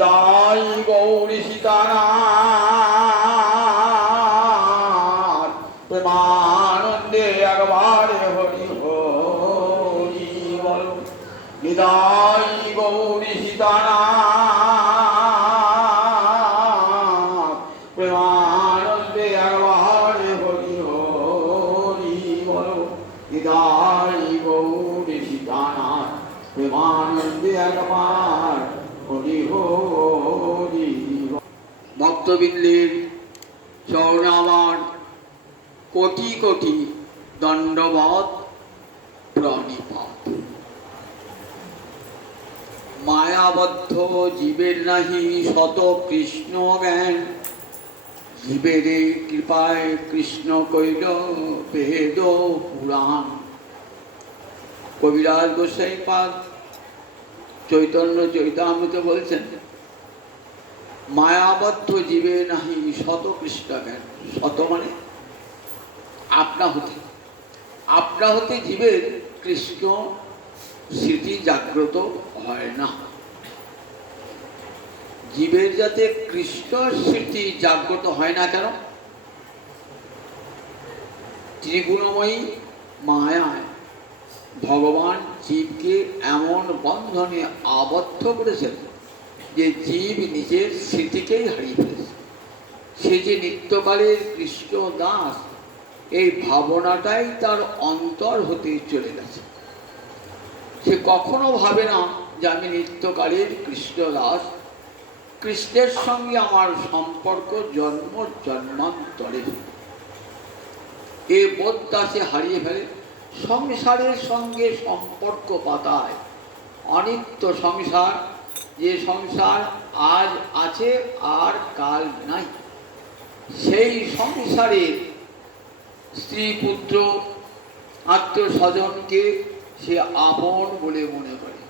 তাই গৌরী সীতানাথ প্রেমানন্দে একবারে হরি হরি বল। নিতাই গৌরী সীতানাথ প্রেমানন্দে একবারে হরি হরি বল। নিতাই গৌরী সীতানাথ প্রেমানন্দে একবার হরি হরি। ভক্তবৃন্দের চরণে আমার কোটি কোটি দণ্ডবৎ প্রণিপাত। মায়াবদ্ধ জীবের নাহি শত কৃষ্ণ জ্ঞান, জীবের কৃপায় কৃষ্ণ কইল বেদ পুরাণ। কবিরাজ গোসাই পাদ চৈতন্য চৈতামৃত বলছেন, মায়াবদ্ধ জীবে নাহি শত কৃষ্ণ জ্ঞান। শত মানে আপনা হতে, আপনা হতে জীবের কৃষ্ণ স্মৃতি জাগ্রত হয় না। জীবের যাতে কৃষ্ণ স্মৃতি জাগ্রত হয় না কেন? ত্রিগুণময়ী মায়ায় ভগবান জীবকে এমন বন্ধনে আবদ্ধ করেছেন যে জীব নিজের স্মৃতিকেই হারিয়ে ফেলেছে। সে যে নিত্যকালের কৃষ্ণ দাস, এই ভাবনাটাই তার অন্তর হতে চলে গেছে। সে কখনো ভাবে না যে আমি নিত্যকালের কৃষ্ণ দাস, কৃষ্ণের সঙ্গে আমার সম্পর্ক জন্ম জন্মান্তরের। এ বোধটা সে হারিয়ে ফেলে। সংসারের সঙ্গে সম্পর্ক পাতায় অনিত্য সংসার, যে সংসার আজ আছে আর কাল নাই। সেই সংসারে স্ত্রী পুত্র আত্মীয় স্বজনকে সে আপন বলে মনে করে।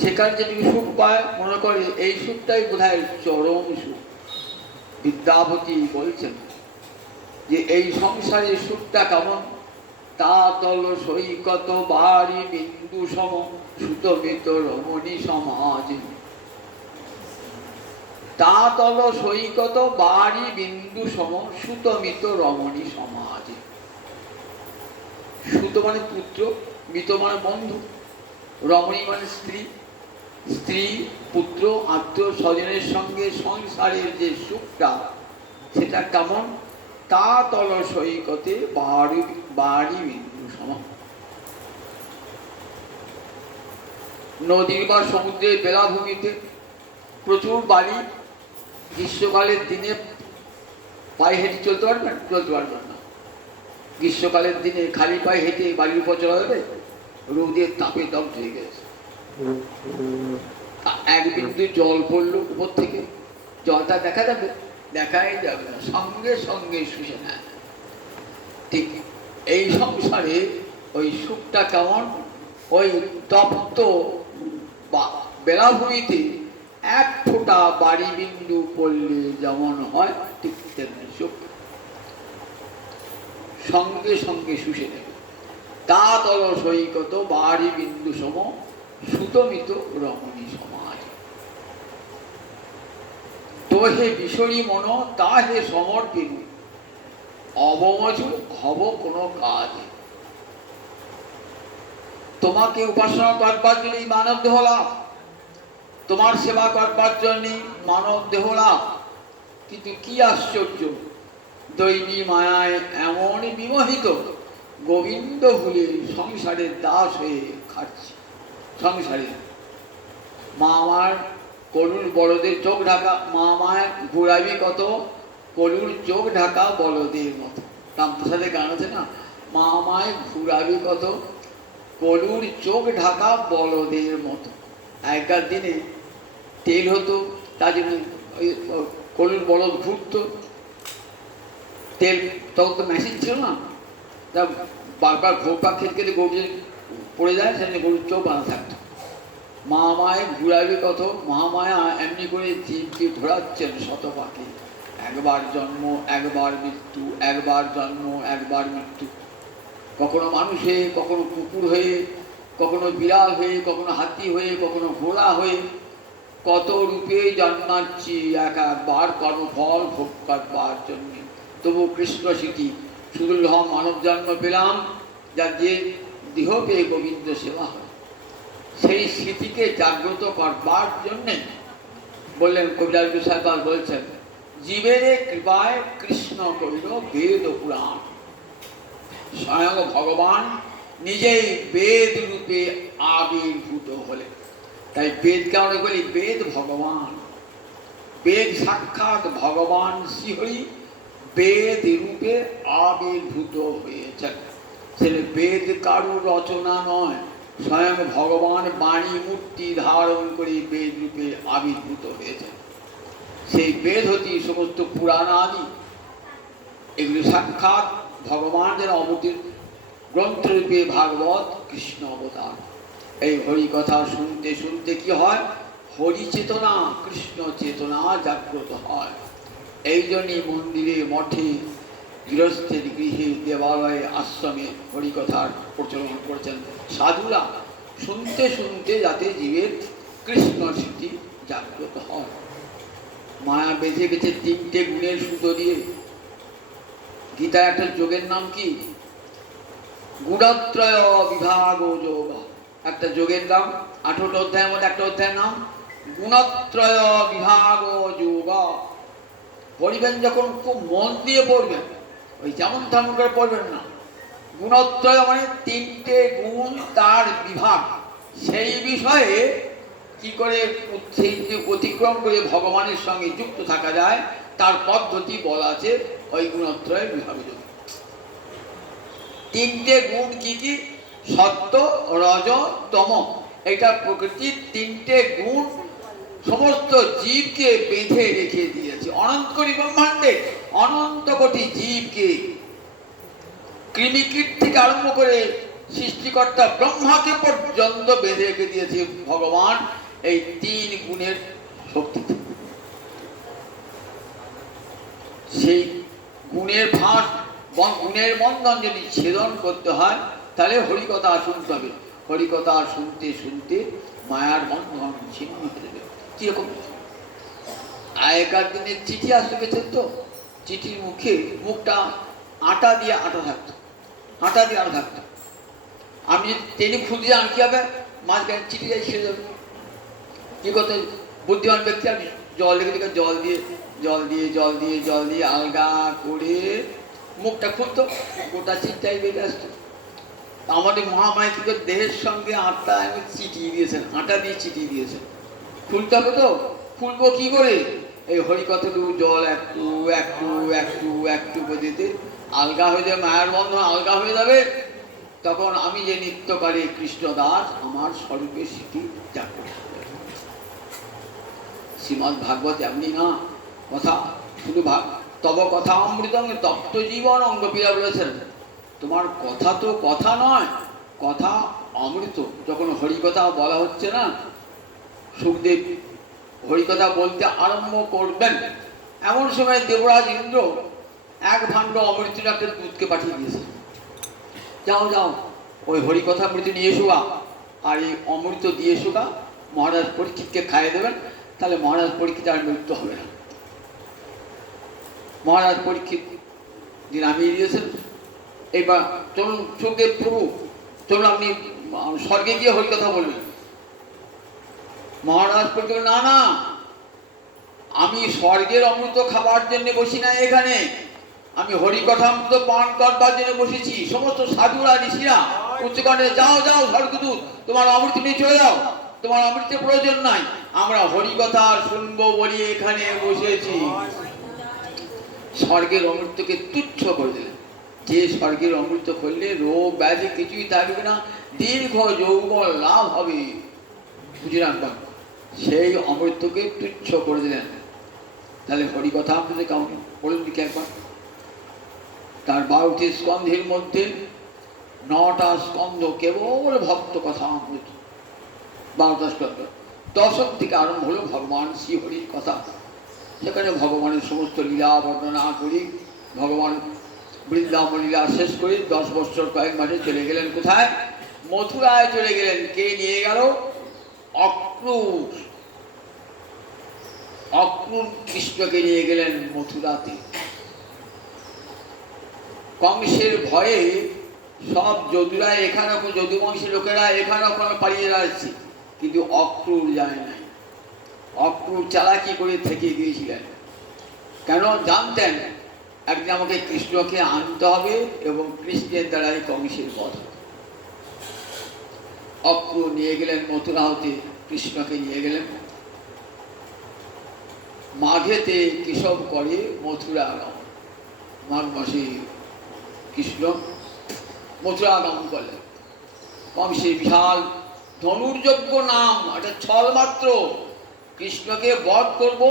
সেখানে যদি সুখ পায় মনে করে এই সুখটাই বোধহয় চরম সুখ। বিদ্যাপতি বলছেন যে এই সংসারের সুখটা কেমন? তা তল সৈকত বাড়ি বিন্দু সম সুতমিত রমণী সমাজ। তা তল সৈকত বাড়ি বিন্দু সম সুতমিত রমণী সমাজ। সুত মানে পুত্র, মিত মানে বন্ধু, রমণী মানে স্ত্রী। স্ত্রী পুত্র আত্মীয় স্বজনের সঙ্গে সংসারের যে সুখটা, সেটা কেমন? তা তল সৈকতে বাড়ি বাড়ি বিন্দু সম। নদীর বা সমুদ্রের বেলাভূমিতে প্রচুর বালি। গ্রীষ্মকালের দিনে পায়ে হেঁটে চলতে পারবেন? চলতে পারবেন না। গ্রীষ্মকালের দিনে খালি পায়ে হেঁটে বালির উপর চলা যাবে? রোদের তাপে দগ্ধ হয়ে গেছে। এক বিন্দু জল পড়লো উপর থেকে, জলটা দেখা যাবে? দেখাই যাবে না, সঙ্গে সঙ্গে শুষে নেয়। ঠিক এই সংসারে ওই সুখটা কেমন? ওই তপ্ত বেলাভূমিতে এক ফোঁটা বাড়ি বিন্দু পড়লে যেমন হয়, ঠিক তেমনি সুখ সঙ্গে সঙ্গে শুষে নেবে। তা তল সৈকত বাড়ি বিন্দু সম সুতমিত রমণী সমাজ। তো হে বিশরী মন তা হে সমর্পিত, অবমজু হব কোনো কাজ। তোমাকে উপাসনা করবার জন্যই মানব দেহ লাভ, তোমার সেবা করবার জন্যই মানব দেহ লাভ। কিন্তু কি আশ্চর্য, দৈবী মায়ায় এমন বিমোহিত, গোবিন্দ ভুলে সংসারের দাস হয়ে খাচ্ছে। সংসারে মা আমার কলুর বলদের চোখ ঢাকা, মা মায় ঘুরাবি কত, কলুর চোখ ঢাকা বলদের মতো। রামপ্রসাদের গান আছে না, মা মায় ঘুরাবি কত, কলুর চোখ ঢাকা বলদের মতো। আগেকার দিনে তেল হতো, তার জন্য ওই কলুর বলদ ঘুরত। তেল তখন তো মেশিন ছিল না, তা বারবার ঘোরপাক খেতে খেতে গরু পড়ে যায়, সেখানে গরুর চোখ বাঁধা থাকতো। মা মায় ঘুরাবি কত, মা মায়া এমনি করে জীবকে ঘোরাচ্ছেন শত পাখি। একবার জন্ম একবার মৃত্যু, একবার জন্ম একবার মৃত্যু। কখনো মানুষ হয়ে, কখনো কুকুর হয়ে, কখনো বিড়াল হয়ে, কখনো হাতি হয়ে, কখনো ঘোড়া হয়ে, কত রূপে জন্মাচ্ছি এক একবার কর্মফল ভোগ করবার জন্য, তবু কৃষ্ণ স্মৃতি সুদূর্লভ মানব জন্ম পেলাম, যার যে দেহ পেয়ে গোবিন্দ সেবা হয়, সেই স্মৃতিকে জাগ্রত করবার জন্যে বললেন কবিরাজ গোসাইপাল বলছেন, জীবের কৃপায় কৃষ্ণ করিল বেদ পুরাণ। স্বয়ং ভগবান নিজেই বেদ রূপে আবির্ভূত হলেন। তাই বেদকে আমরা বলি বেদ ভগবান, বেদ সাক্ষাৎ ভগবান শ্রীহরি বেদ রূপে আবির্ভূত হয়েছেন। সেটা বেদ কারু রচনা নয়, স্বয়ং ভগবান বাণী মূর্তি ধারণ করে বেদ রূপে আবির্ভূত হয়েছেন। সেই বেদ হতে সমস্ত পুরাণ আদি এগুলি সাক্ষাৎ ভগবান যেন অবতীর গ্রন্থরূপে ভাগবত কৃষ্ণ অবতার। এই হরি কথা শুনতে শুনতে কি হয়, হরি চেতনা কৃষ্ণ চেতনা জাগ্রত হয়। এই জন্যই মন্দিরে মঠে গৃহস্থের গৃহে দেবালয়ে আশ্রমে হরিকথার প্রচলন করেছেন সাধুরা, শুনতে শুনতে যাতে জীবের কৃষ্ণ স্মৃতি জাগ্রত হয়। মায়া বেঁধে গেছে তিনটে গুণের সুতো দিয়ে। গীতা একটা যোগের নাম কি? গুণত্রয় বিভাগ যোগ, একটা যোগের নাম। 18 অধ্যায়ের মধ্যে একটা অধ্যায়ের নাম গুণত্রয় বিভাগ যোগ। পড়বেন যখন খুব মন দিয়ে পড়বেন, ওই যেমন তেমন করে পড়বেন না। গুণত্রয় মানে তিনটে গুণ তার বিভাগ, সেই বিষয়ে কি করে অতিক্রম করে ভগবানের সঙ্গে যুক্ত থাকা যায় তার পদ্ধতি বলা আছে ওই গুণত্রয় বিভাগ যোগ। তিনটে গুণ কি কি? সত্য, রজ, তম। এটা প্রকৃতির তিনটে গুণ সমস্ত জীবকে বেঁধে রেখে দিয়েছে। অনন্ত কোটি ব্রহ্মাণ্ডে অনন্ত কোটি জীবকে, কৃমিকীট থেকে আরম্ভ করে সৃষ্টিকর্তা ব্রহ্মাকে পর্যন্ত বেঁধে রেখে দিয়েছে ভগবান এই তিন গুণের শক্তিতে। সেই গুণের ফাঁস, গুণের বন্ধন যদি ছেদন করতে হয় তাহলে হরিকথা শুনতে হবে। হরিকথা শুনতে শুনতে মায়ার বন্ধন ছিন্ন হয়ে যাবে। কিরকম? আগেকার দিনে চিঠি আসতে গেছেন তো, চিঠির মুখে মুখটা আটা দিয়ে আটা থাকতো, আটা দিয়ে আটা থাকতো। আমি যদি টেনে খুঁজে যান কি হবে, মাঝখানে চিঠি যাই ছেড়ে যাবে। কি করতে বুদ্ধিমান ব্যক্তি আপনি জল লেগে জল দিয়ে জল দিয়ে জল দিয়ে জল দিয়ে আলগা করে মুখটা খুলতো, গোটা চিঠিটাই বেরিয়ে আসতো। আমাদের মহামায় কি করে দেহের সঙ্গে আটা আমি চিটিয়ে দিয়েছেন, আটা দিয়ে চিটিয়ে দিয়েছেন। খুলতে হবে তো, খুলবো কি করে? এই হরিকথাটুকু জল একটু একটু একটু একটু করে দিতে আলগা হয়ে যাবে, মায়ার বন্ধন আলগা হয়ে যাবে। তখন আমি যে নিত্যকারী কৃষ্ণদাস আমার স্বরূপে স্মৃতি জাগ্রত হবে। শ্রীমদ্ ভাগবত এমনি না কথা, শুধু তব কথা অমৃতং তপ্ত জীবন অঙ্গপীরা বলেছেন, তোমার কথা তো কথা নয়, কথা অমৃত। যখন হরিকথা বলা হচ্ছে না, সুখদেব হরিকথা বলতে আরম্ভ করবেন, এমন সময় দেবরাজ ইন্দ্র এক ভাণ্ড অমৃত একটা দুধকে পাঠিয়ে দিয়েছে, যাও যাও ওই হরিকথা অমৃত নিয়ে এসো, আর এই অমৃত দিয়ে এসো, মহারাজ পরীক্ষিতকে খাইয়ে দেবেন, তাহলে মহারাজ পরীক্ষিত আর মৃত্যু হবে না। মহারাজ পরীক্ষিত দিন আমি দিয়েছেন, এবার চলুন সুখদেব প্রভু চলুন আপনি স্বর্গে গিয়ে হরিকথা বলবেন। মহারাজ পরীক্ষিত না না, আমি স্বর্গের অমৃত খাবার জন্য বসি না এখানে, আমি হরিকথা অমৃত পান করবার জন্য বসেছি। সমস্ত সাধুরা ঋষিরা উচ্চকণ্ঠে যাও যাও স্বর্গদূত, তোমার অমৃত নিয়ে চলে যাও, তোমার অমৃতের প্রয়োজন নাই, আমরা হরিকথা শুনবো বলি এখানে বসেছি। স্বর্গের অমৃতকে তুচ্ছ করে দিলেন। যে স্বর্গের অমৃত করলে রোগ ব্যাধি কিছুই থাকবে না, দীর্ঘ যৌবন লাভ হবে, বুঝে রাখবেন, সেই অমৃতকে তুচ্ছ করে দিলেন। তাহলে হরিকথা আপনাদের কেমন বলুন দিকে একবার। তার 12টি স্কন্ধের মধ্যে 9টা স্কন্ধ কেবল ভক্ত কথা অমৃত, 12টা স্কন্ধ। 10ম থেকে আরম্ভ হলো ভগবান শ্রীহরির কথা। সেখানে ভগবানের সমস্ত লীলা বর্ণনা করি। ভগবান বৃন্দাবন লীলা শেষ করে 10 বছর কয়েক মাসে চলে গেলেন কোথায়? মথুরায় চলে গেলেন। কে নিয়ে গেল? অক্রূর। অক্রূর কৃষ্ণকে নিয়ে গেলেন মথুরাতে। কংসের ভয়ে সব যদুরা এখানে, যদুবংশের লোকেরা এখানে ওখানে পালিয়ে যাচ্ছে, কিন্তু অক্রূর যায় নাই। অক্রূর চালাকি করে থেকে গিয়েছিলেন, কেন জানতেন একদিন আমাকে কৃষ্ণকে আনতে হবে এবং কৃষ্ণের দ্বারাই কংসের বধ হবে। অক্রূর নিয়ে গেলেন মথুরা হতে, কৃষ্ণকে নিয়ে গেলেন। মাঘেতে কেশব করে মথুরা আগমন, মাঘ মাসে কৃষ্ণ মথুরা আগমন করলেন। কংসের বিশাল ধনুর্যজ্ঞ নাম, এটা ছল মাত্র। কৃষ্ণকে বধ করব,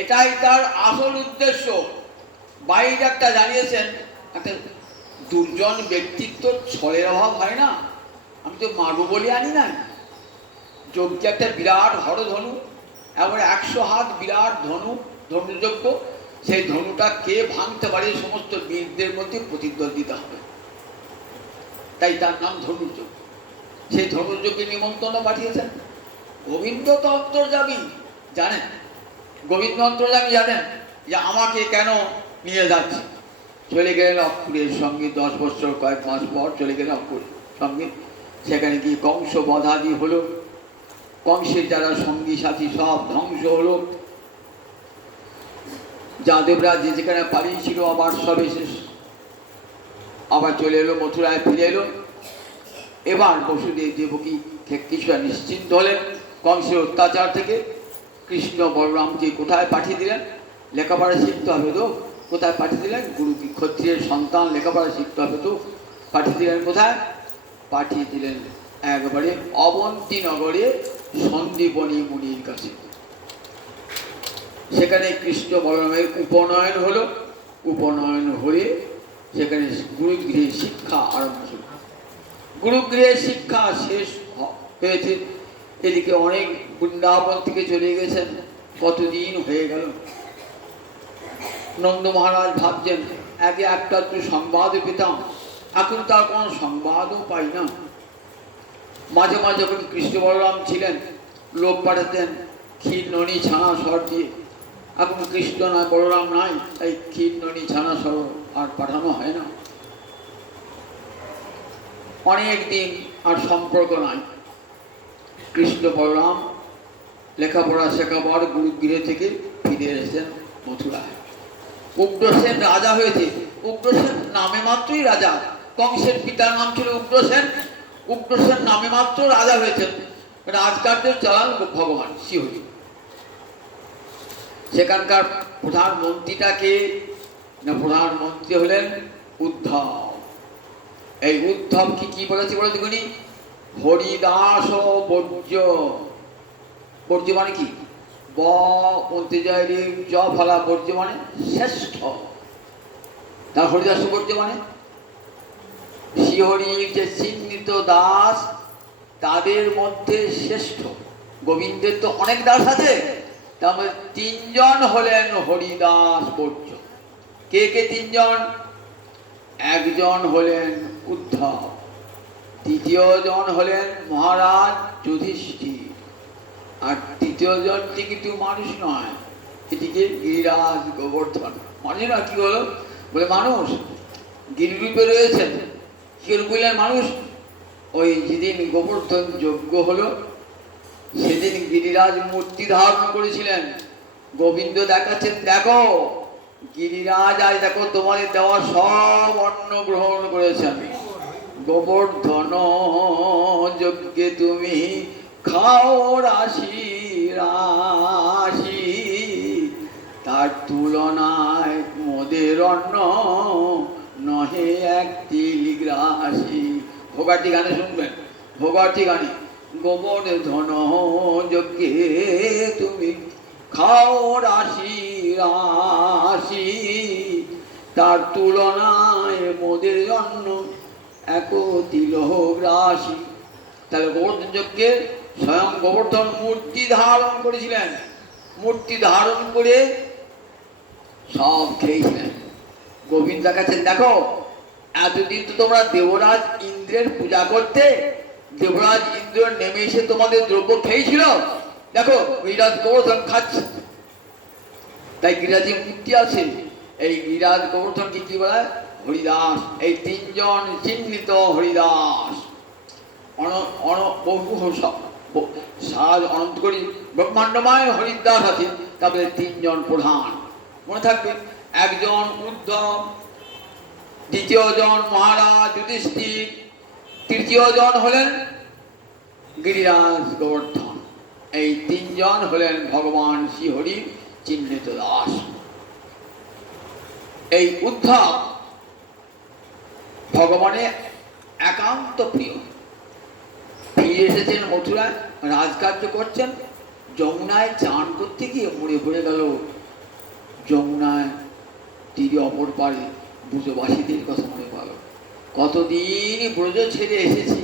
এটাই তার আসল উদ্দেশ্য। বাইরে একটা জানিয়েছেন, একটা দুর্জন ব্যক্তিত্ব ছলের অভাব হয় না। আমি তো মারব বলে আনি না, যজ্ঞে একটা বিরাট হরধনু, এবার 100 হাত বিরাট ধনু, ধনুযজ্ঞ। সেই ধনুটা কে ভাঙতে পারে সমস্ত বীরদের মধ্যে প্রতিদ্বন্দ্বিতা হবে, তাই তার নাম ধনুযজ্ঞ। সেই ধনুযজ্ঞে নিমন্ত্রণ পাঠিয়েছেন। গোবিন্দ তো অন্তর্যামী জানেন, গোবিন্দ অন্তর্যামী জানেন যে আমাকে কেন নিয়ে যাচ্ছে। চলে গেলেন অক্রূরের সঙ্গে, 10 বছর কয়েক মাস পর চলে গেলেন অক্রূরের সঙ্গে। সেখানে গিয়ে কংস বধাদি হলো, কংসের যারা সঙ্গী সাথী সব ধ্বংস হলো। যাদবরাজ যেখানে পালিয়েছিল আবার সবে শেষ, আবার চলে এলো মথুরায়, ফিরে এলো। এবার বসুদেব দেবকী কিছুটা নিশ্চিন্ত হলেন কংসের অত্যাচার থেকে। কৃষ্ণ বলরামকে কোথায় পাঠিয়ে দিলেন? লেখাপড়া শিখতে হবে তো, কোথায় পাঠিয়ে দিলেন? গুরু ক্ষত্রিয়ের সন্তান, লেখাপড়া শিখতে হবে তো, পাঠিয়ে দিলেন কোথায়? পাঠিয়ে দিলেন একবারে অবন্তী নগরে সন্দীপনী মুনির কাছে। সেখানে কৃষ্ণ বলরামের উপনয়ন হলো। উপনয়ন হয়ে সেখানে গুরুগৃহে শিক্ষা আরম্ভ হল। গুরুগৃহে শিক্ষা শেষ হয়েছে। এদিকে অনেক বৃন্দাবন থেকে চলে গেছেন, কতদিন হয়ে গেল। নন্দ মহারাজ ভাবছেন আগে একটা তো সংবাদ পেতাম, এখন তার কোনো সংবাদও পাই না। মাঝে মাঝে যখন কৃষ্ণ বলরাম ছিলেন লোক পাঠাতেন ক্ষীর ননি ছানা সর দিয়ে। এখন কৃষ্ণ নয়, বলরাম নাই, তাই ক্ষীর ননি ছানা সর আর পাঠানো হয় না। অনেক দিন আর সম্পর্ক নাই। কৃষ্ণ বলরাম লেখাপড়া শেখাবার গুরুগৃহে থেকে ফিরে এসেছেন মথুরায়। উগ্রসেন রাজা হয়েছে। উগ্রসেন নামে মাত্রই রাজা। কংসের পিতার নাম ছিল উগ্রসেন। উগ্রসেন নামে মাত্র রাজা হয়েছেন। রাজকার্য চালান ভগবান শিহরি। সেখানকার প্রধানমন্ত্রীটাকে না, প্রধানমন্ত্রী হলেন উদ্ধব। এই উদ্ধব কি বলেছে বলে দেখুনি? হরিদাস বর্জ্য। বর্জ্য মানে কি? বলতে যায় রে জ ফলা, বর্জ্য মানে শ্রেষ্ঠ। তার হরিদাস বর্জ্য মানে শ্রীহরির যে চিহ্নিত দাস তাদের মধ্যে শ্রেষ্ঠ। গোবিন্দের তো অনেক দাস আছে, তার মধ্যে 3 জন হলেন হরিদাস বর্জ্য। কে কে 3 জন? একজন হলেন উদ্ধব, দ্বিতীয় জন হলেন মহারাজ যুধিষ্ঠির, আর তৃতীয় জনটি কিন্তু মানুষ নয়, এটিকে গিরিরাজ গোবর্ধন। মানুষ না, কি হলো বলে মানুষ গিরিরূপে রয়েছেন। কি বললেন মানুষ? ওই যেদিন গোবর্ধন যজ্ঞ হলো সেদিন গিরিরাজ মূর্তি ধারণ করেছিলেন। গোবিন্দ দেখাচ্ছেন, দেখো গিরিরাজ আজ দেখো তোমাদের দেওয়া সব অন্ন গ্রহণ করেছেন। গোবর্ধন যজ্ঞে তুমি খাও রাশি রাশি, তার তুলনায় মোদের অন্ন নহে 1 তিল গ্রাসি। ভোগাটি গানে শুনবেন, ভোগাটি গানে। গোবর্ধন যজ্ঞে তুমি খাও রাশি রাশি, তার তুলনায় মোদের অন্ন 1 তিল গ্রাসি। তাহলে গোবর্ধন যজ্ঞে স্বয়ং গোবর্ধন মূর্তি ধারণ করেছিলেন। মূর্তি ধারণ করে সব খেয়েছিলেন। গোবিন্দ দেখাচ্ছেন, দেখো এতদিন তো তোমরা দেবরাজ ইন্দ্রের পূজা করতে, দেবরাজ ইন্দ্র নেমে এসে তোমাদের দ্রব্য খেয়েছিল, দেখো গিরিরাজ গোবর্ধন খাচ্ছে। তাই গিরাজি মূর্তি আছে। এই গিরাজ গোবর্ধনকে কি বলা হয়? হরিদাস। এই তিনজন চিহ্নিত হরিদাস। বহু সাজ অনন্ত করি ব্রহ্মাণ্ডময় হরিদাস আছে, তারপরে তিনজন প্রধান মনে থাকবে। একজন উদ্ধব, দ্বিতীয় জন মহারাজ যুধিষ্ঠির, তৃতীয় জন হলেন গিরিরাজ গোবর্ধন। এই তিনজন হলেন ভগবান শ্রীহরির চিহ্নিত দাস। এই উদ্ধব ভগবানের একান্ত প্রিয়। ফিরে এসেছেন মথুরায়, রাজকার্য করছেন। যমুনায় চান করতে গিয়ে মরে পড়ে গেল। যমুনায় তীরে অপর পারে ব্রজবাসীদের কথা মনে পড়ল। কতদিন ব্রজ ছেড়ে এসেছি,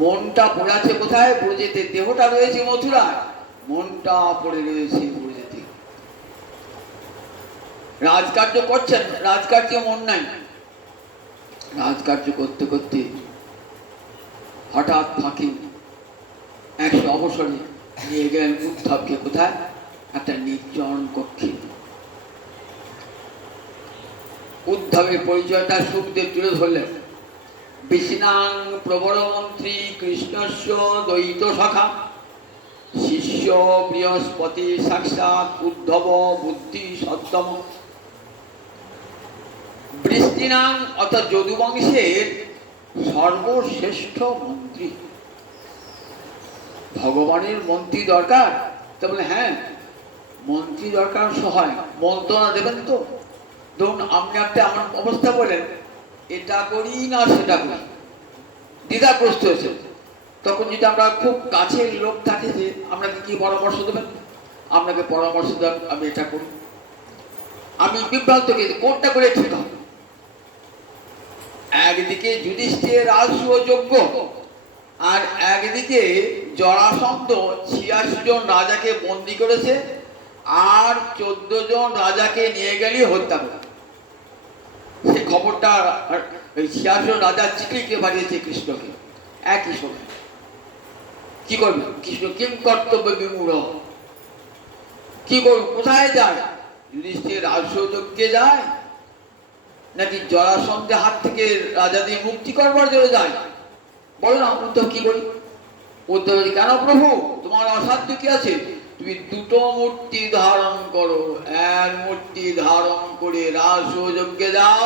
মনটা পড়ে আছে কোথায়? ব্রজেতে। দেহটা রয়েছে মথুরায়, মনটা পড়ে রয়েছে ব্রজেতে। রাজকার্য করছেন, রাজকার্যে মন নাই। রাজকার্য করতে করতে হঠাৎ ফাঁকে একশো অবসরে নিয়ে গেলেন উদ্ধবকে। কোথায়? একটা নির্জন কক্ষে। উদ্ধবের পরিচয়টা সুখদেব তুলে ধরলেন। বিষ্ণাং প্রবর মন্ত্রী কৃষ্ণস্য দ্বৈত সখা, শিষ্য বৃহস্পতি সাক্ষাৎ উদ্ধব বুদ্ধি সত্তম। বৃষ্টিনাং অর্থাৎ যদুবংশের সর্বশ্রেষ্ঠ মন্ত্রী। ভগবানের মন্ত্রী দরকার? তা বলে হ্যাঁ, মন্ত্রী দরকার, সহায় মন্ত্রণা দেবেন তো। ধরুন আপনি একটা আমার অবস্থা বলেন, এটা করি না সেটা করি, দ্বিধাগ্রস্ত হয়েছে। তখন যদি আমরা খুব কাছের লোক থাকে, যে আপনাকে কি পরামর্শ দেবেন? আপনাকে পরামর্শ দেন আমি এটা করি। আমি বিভ্রান্ত গেছি, কোনটা করে ঠিক হবে? একদিকে যুধিষ্ঠির রাজসূয় যজ্ঞ, আর একদিকে জরাসন্ধ ৮৬ জন রাজাকে বন্দী করেছে, আর ১৪ জন রাজাকে নিয়ে গেলে হত্যা করে। সে খবরটা ওই ৮৬ জন রাজার চিঠিকে পাঠিয়েছে কৃষ্ণকে একই সময়। কি করবে কৃষ্ণ? কিম কর্তব্য বিমূঢ়। কি করবে? কোথায় যায়? যুধিষ্ঠির রাজসূয় যজ্ঞে যায়, নাকি জরাসন্ধের হাত থেকে রাজাদের মুক্তি করবার জন্য যায়? বলো না। উদ্ধব কি করি? উদ্ধব কেন প্রভু, তোমার অসাধ্য কি আছে? তুমি দুটো মূর্তি ধারণ করো, এক মূর্তি ধারণ করে রাজসূয় যজ্ঞে যাও,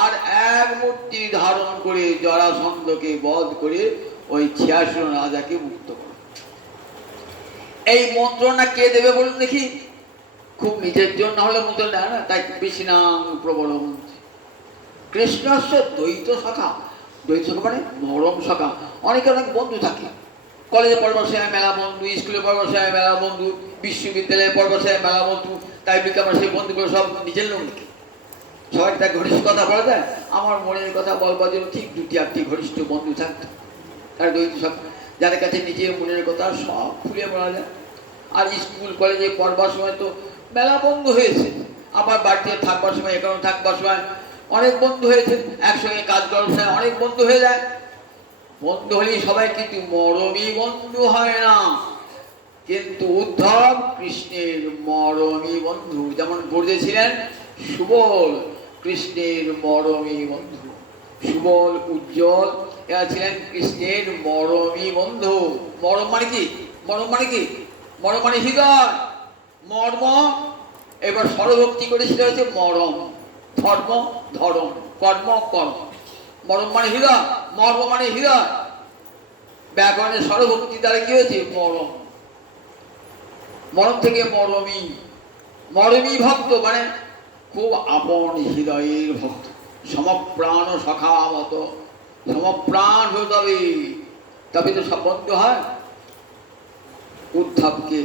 আর এক মূর্তি ধারণ করে জরাসন্ধকে বধ করে ওই ৮৬ রাজাকে মুক্ত করো। এই মন্ত্রণা কে দেবে বলুন দেখি? খুব নিজের জন্য হলে মন্ত্র দেয় না। তাই বিষ্ণাং প্রবল মন্ত্রী কৃষ্ণস্য দ্বৈত সখা। দ্বৈত সখা মানে নরম সখা। অনেকে অনেক বন্ধু থাকে, কলেজে পড়বার সময় মেলা বন্ধু, স্কুলে পড়বার সময় মেলা বন্ধু, বিশ্ববিদ্যালয়ে পড়বার সময় মেলা বন্ধু। তাই বলি আমার সেই বন্ধুগুলো সব নিজের লোক নাকি? সবাই তার ঘনিষ্ঠ কথা বলা যায়? আমার মনের কথা বলবার জন্য ঠিক ২-৮টি ঘনিষ্ঠ বন্ধু থাকতো। তার দ্বৈত সখা, যাদের কাছে নিজের মনের কথা সব খুলে বলা যায়। আর স্কুল কলেজে পড়বার সময় তো মেলা বন্ধু হয়েছে, আবার বাড়িতে থাকবার সময়, এখানে থাকবার সময় অনেক বন্ধু হয়েছে, একসঙ্গে কাজ করার সময় অনেক বন্ধু হয়ে যায়। বন্ধু হলেই সবাই কিন্তু মরমী বন্ধু হয় না। কিন্তু উদ্ধব কৃষ্ণের মরমী বন্ধু। যেমন ব্রজে ছিলেন সুবল, কৃষ্ণের মরমী বন্ধু। সুবল, উজ্জ্বল এরা ছিলেন কৃষ্ণের মরমী বন্ধু। মরম মানে কি? মরম মানে কি? মরম মানে হৃদয়, মর্ম। এবার স্বরভক্তি করে সেটা হচ্ছে মরম। ধর্ম ধরম, কর্ম কর্ম। মরম মানে হৃদয়, মর্ম মানে হৃদয়। ব্যাকরণের স্বরভক্তি দ্বারা কি হয়েছে? মরম। মরম থেকে মরমী। মরমী ভক্ত মানে খুব আপন হৃদয়ের ভক্ত, সমপ্রাণ সখা মতো। সমপ্রাণ হতে হবে, তবে তো সব বন্ধ হয়। উদ্ধবকে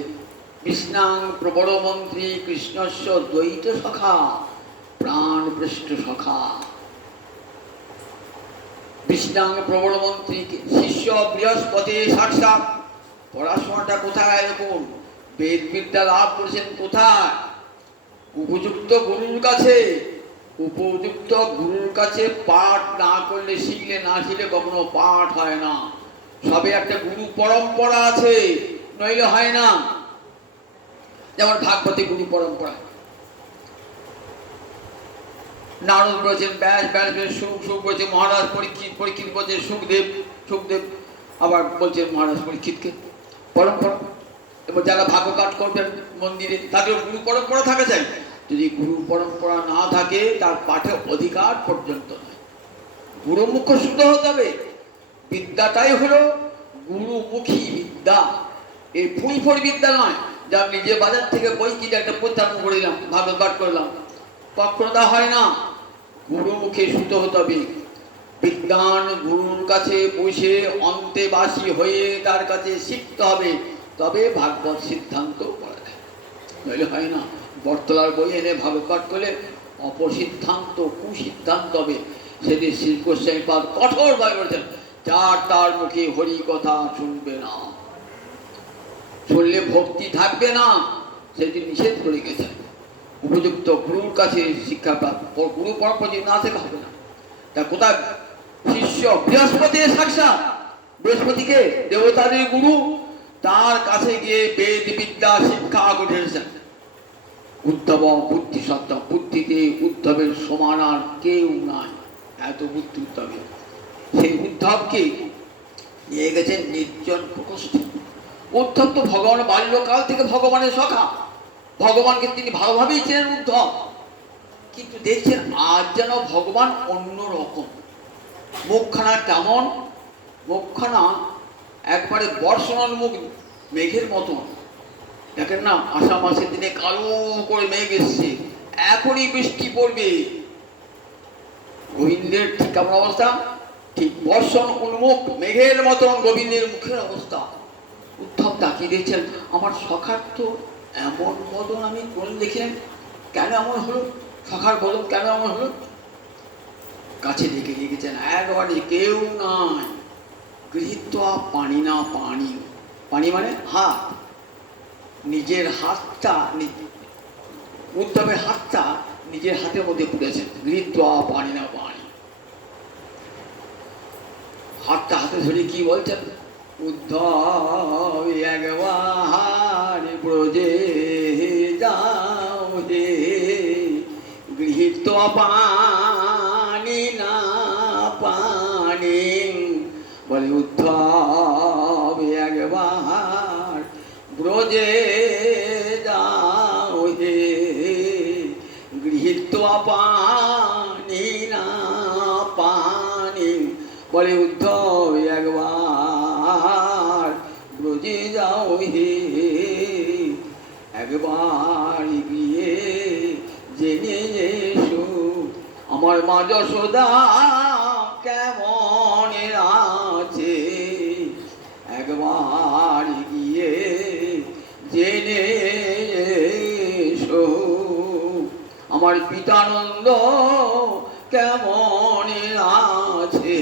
বিষ্ণাং প্রবর মন্ত্রী কৃষ্ণস্য দ্বৈত সখা, প্রাণ পৃষ্ঠ সখা। বিষ্ণাং প্রবর মন্ত্রী শিষ্য বৃহস্পতি সাক্ষাৎ। পড়াশোনাটা কোথায়? দেখুন, বেদ বিদ্যা লাভ করেছেন কোথায়? উপযুক্ত গুরুর কাছে। উপযুক্ত গুরুর কাছে পাঠ না করলে, শিখলে না শিখলে কখনো পাঠ হয় না। সবে একটা গুরু পরম্পরা আছে, নইলে হয় না। যেমন ভাগবতী গুরু পরম্পরা। নারদ বলেছেন ব্যাস, ব্যাস সুখ বলছে মহারাজ পরীক্ষিত, পরীক্ষিত বলছে সুখদেব আবার বলছেন মহারাজ পরীক্ষিতকে। পরম্পরা। এবং যারা ভাগ্য পাঠ করবেন মন্দিরে তাদের গুরু পরম্পরা থাকা চাই। যদি গুরু পরম্পরা না থাকে তার পাঠে অধিকার পর্যন্ত নয়। গুরুমুখ শুদ্ধ হতে হবে। বিদ্যাটাই হলো গুরুমুখী বিদ্যা, এই ফুলফড় বিদ্যা নয় যা নিজে বাজার থেকে বই কিনে একটা প্রত্যারম্ভ করে দিলাম, ভাগবত পাঠ করলাম, কখনো তা হয় না। গুরুমুখে শুদ্ধ হতে হবে। বিজ্ঞান গুরুর কাছে বসে অন্তেবাসী হয়ে তার কাছে শিখতে হবে, তবে ভাগবত সিদ্ধান্ত করা যায়, নইলে হয় না। বটতলার বই এনে ভাগবত পাঠ করলে অপসিদ্ধান্ত, কুসিদ্ধান্ত হবে। সেদিন শ্রী গোস্বামীপাদ কঠোর ভাবে বলেছেন, যার তার মুখে হরি কথা শুনবে না, শুনলে ভক্তি থাকবে না, সেদিন নিষেধ করে গেছেন। উপযুক্ত গুরুর কাছে শিক্ষা প্রাপ্ত, গুরু পরম্পরা যদি না শেখা হবে না। তা কোথায় শিষ্য বৃহস্পতি সাক্ষাৎ, বৃহস্পতিকে দেবতাদের গুরু, তার কাছে গিয়ে বেদ বিদ্যা শিক্ষা করেছেন। উদ্ধব বুদ্ধি সত্য, বুদ্ধিতে উদ্ধবের সমান আর কেউ নাই, এত বুদ্ধি উদ্ধবের। সেই উদ্ধবকে নিয়ে গেছেন নির্জন প্রকোষ্ঠে। উদ্ধব তো ভগবান বাল্যকাল থেকে ভগবানের সখা, ভগবানকে তিনি ভালোভাবেই চেনেন উদ্ধব। কিন্তু দেখছেন আজ যেন ভগবান অন্য রকম। মুখখানা কেমন, মুখখানা একবারে বর্ষণার মুখ, মেঘের মতন। দেখেন না আষাঢ় মাসের দিনে কালো করে মেঘ এসছে, এখনই বৃষ্টি পড়বে। গোবিন্দের ঠিক কেমন অবস্থা, ঠিক বর্ষণ উন্মুখ মেঘের মতন গোবিন্দের মুখের অবস্থা। উদ্ধব তাকিয়ে দেখছেন, আমার সখার তো এমন বদন আমি কোন দেখিলেন, কেন এমন হলো, সখার বদন কেন এমন হলো। কাছে ডেকে রেখেছেন, একবারে কেউ নাই। গৃহীত পানি না পানি, পানি মানে হাত, নিজের হাতটা, উদ্ধবের হাতটা নিজের হাতের মধ্যে পুড়েছেন। গৃহীত পানি না পানি, হাতটা হাতে ধরে কি বলছেন, উদ্ধব একবার ব্রজে যাও হে, গৃহীত পানি না পানি। বলে উদ্ধব একবার ব্রজে যাও হে, গৃহীত পানি না পানি। বলে উদ্ধব একবার ব্রজে যাও হে, একবার গিয়ে জেনে এসো আমার মা যশোদা কেমন আছে, একবার গিয়ে জেনে এসো আমার পিতানন্দ কেমন আছে,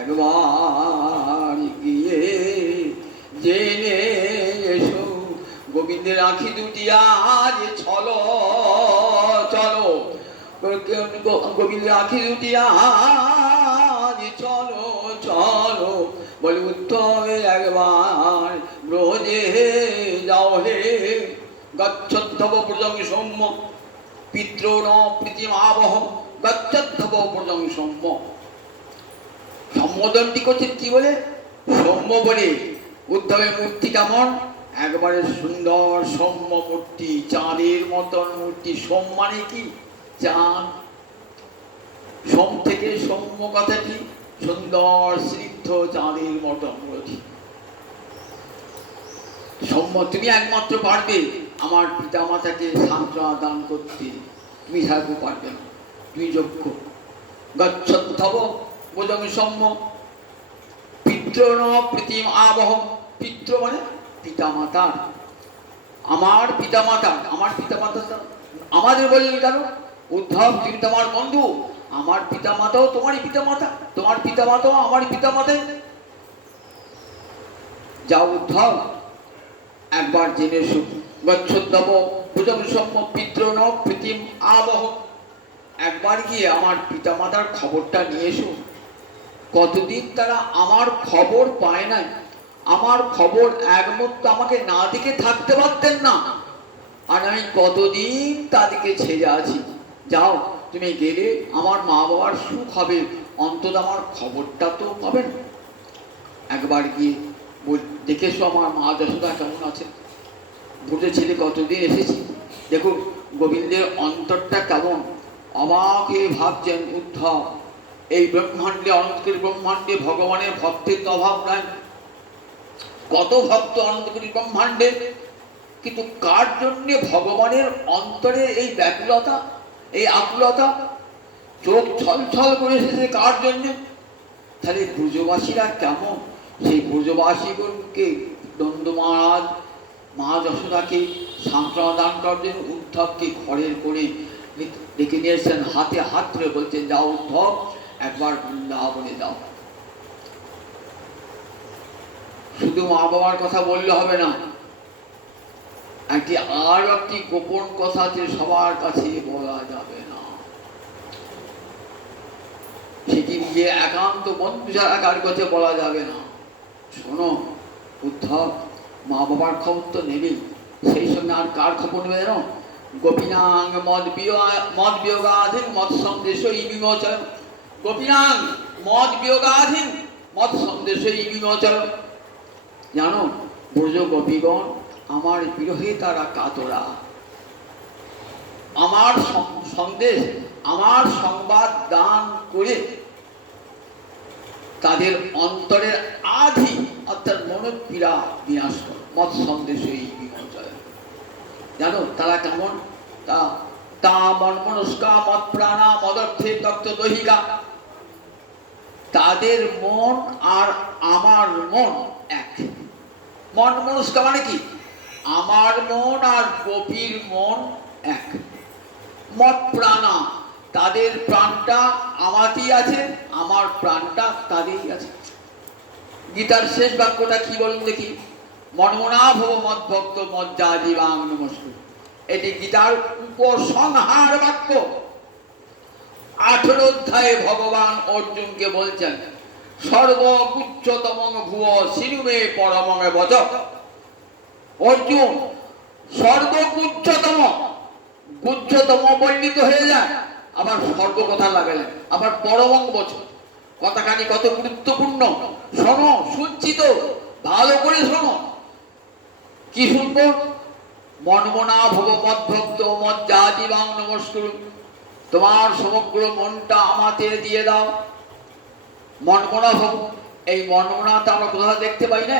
একবার গিয়ে জেনে এসো। গোবিন্দের আঁখি দুটি আজ ছলো চলো, গোবিন্দের আঁখি দুটি আজ চলো চলো। বলে উদ্ধবে একবার ব্রজে যাও হে, গচ্ছদ্ধব ব্রজং সৌম্য পিতৃ ন প্রীতিমাবহ, গচ্ছদ্ধব ব্রজং সৌম্য। সম্বোধনটি করছেন কি বলে, সৌম্য বলে। উদ্ধবের মূর্তি কেমন, একবারে সুন্দর সৌম্য মূর্তি, চাঁদের মতন মূর্তি। সোম মানে কি, চাঁদ। সোম থেকে সৌম্য কথাটি, সুন্দর স্নিগ্ধ চাঁদের মতন মূর্তি। সৌম্য, তুমি একমাত্র পারবে আমার পিতা মাতাকে সান্ত্বনা দান করতে, তুমি সাহায্য পারবে না, তুমি যোগ্য। গচ্ছদ্ধব বোঝং সৌম্য পিতৃ ন প্রীতিম আবহ। পিতৃ মানে পিতা মাতা, আমার পিতা মাতা, আমার পিতা মাতা আমাদের বললেন কেন, উদ্ধব তুমি তো আমার বন্ধু, আমার পিতা মাতাও তোমারই পিতা মাতা, তোমার পিতা মাতাও আমার পিতা মাতাই। যাও উদ্ধব একবার জেনে এসো, গচ্ছদ্ধব ভুজং সৌম্য পিতৃ ন প্রীতিম আবহ। একবার গিয়ে আমার পিতা মাতার খবরটা নিয়ে এসো। কতদিন তারা আমার খবর পায় নাই, আমার খবর এক মুহূর্ত আমাকে না দিকে থাকতে পারতেন না, আর আমি কতদিন তাদেরকে ছেড়ে আছি। যাও, তুমি গেলে আমার মা বাবার সুখ হবে, অন্তত আমার খবরটা তো পাবেন। একবার গিয়ে দেখে এসো আমার মা যশোদা কেমন আছে। বুঝে ছেলে কতদিন এসেছি, দেখুন গোবিন্দের অন্তরটা কেমন। অবাক হয়ে ভাবছেন উদ্ধব, এই ব্রহ্মাণ্ডে, অনন্তকোটি ব্রহ্মাণ্ডে ভগবানের ভক্তের তো অভাব নাই। কত ভক্ত অনন্তকোটি ব্রহ্মাণ্ডে, কিন্তু কার জন্যে ভগবানের অন্তরের এই ব্যাকুলতা, এই আকুলতা, চোখ ছলছল করে এসেছে কার জন্যে? তাহলে ব্রজবাসীরা কেমন? সেই ব্রজবাসীগণকে নন্দ মহারাজ মা যশোদাকে সান্ত্বনা দান করার জন্য উদ্ধবকে ঘরের করে ডেকে নিয়ে এসেছেন, হাতে হাত ধরে বলছেন, যাও উদ্ধব, একবার বৃন্দাবনে যাও। শুধু মা বাবার কথা বললে হবে না, একটি গোপন কথা আছে, সবার কাছে বলা যাবে না। সেটি গিয়ে একান্ত বন্ধু ছাড়া কার কাছে বলা যাবে না। শোনো উদ্ধব, মা বাবার খবর তো নেবেই, সেই সঙ্গে আর কার খবর নেবে জানো? গোপীনাং মদ বিয়োগাধীন মদ সন্দেশ বিমোচন। গোপীনাং মদ বিয়োগাধীন মদ সন্দেশ বিমোচন। জানো, ব্রজ গোপীগণ আমার বিরহে তারা কাতরা। আমার সন্দেশ, আমার সংবাদ দান করে তাদের অন্তরের আধি অর্থাৎ মনোপীড়া বিনাশ কর। মত সন্দেশ বিমোচন। জানো তারা কেমন? তা মন মনস্কা মত প্রাণা মদর্থে তত্ত্ব দহিকা। তাদের মন আর আমার মন এক। মন মনস্কা মানে কি? আমার মন আর গোপীর মন এক। মত প্রাণা, তাদের প্রাণটা আমাতেই আছে, আমার প্রাণটা তাদেরই আছে। গীতার শেষ বাক্যটা কি বলুন দেখি? মনমনা ভব মদ ভক্ত মজ্জাজীবাং নমস্কার। এটি গীতার উপসংহার বাক্য। 18 অধ্যায়ে ভগবান অর্জুনকে বলছেন, সর্বগুচ্ছতমং ভুব সিনুমে পরমং বচ। অর্জুন, সর্বগুচ্ছতম, গুচ্ছতম বর্ণিত হয়ে যায়, আবার সর্ব কথা লাগালেন, আবার পরমং বচ। কথাখানি কত গুরুত্বপূর্ণ। শোনো, শুনছি তো, ভালো করে শোনো। কি শুনবো? মনমনা ভব মদ্ভক্ত মজ্জাজীবাং নমস্কার। তোমার সমগ্র মনটা আমাকে দিয়ে দাও। মনমনা ভব, এই মনমনাটা আমরা কোথাও দেখতে পাই না।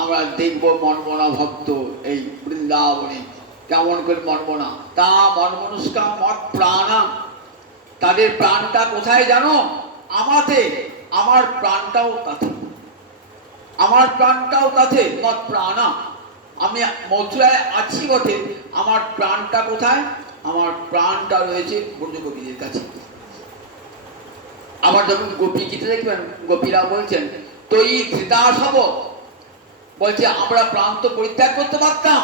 আমরা দেখবো মনমনা ভক্ত এই বৃন্দাবনে কেমন করে মনমনা। তা মনমনস্কা মত প্রাণা, তাদের প্রাণটা কোথায় জানো? আমাতে। আমার প্রাণটাও তাতে, আমার প্রাণটাও তাতে। মত প্রাণা, আমি মথুরায় আছি বটে, আমার প্রাণটা কোথায়? আমার প্রাণটা রয়েছে ব্রজ গোপীদের কাছে। আবার যখন গোপী গীতা দেখবেন, গোপীরা বলছেন তৈ ধৃতাসব, বলছে আমরা প্রাণ তো পরিত্যাগ করতে পারতাম,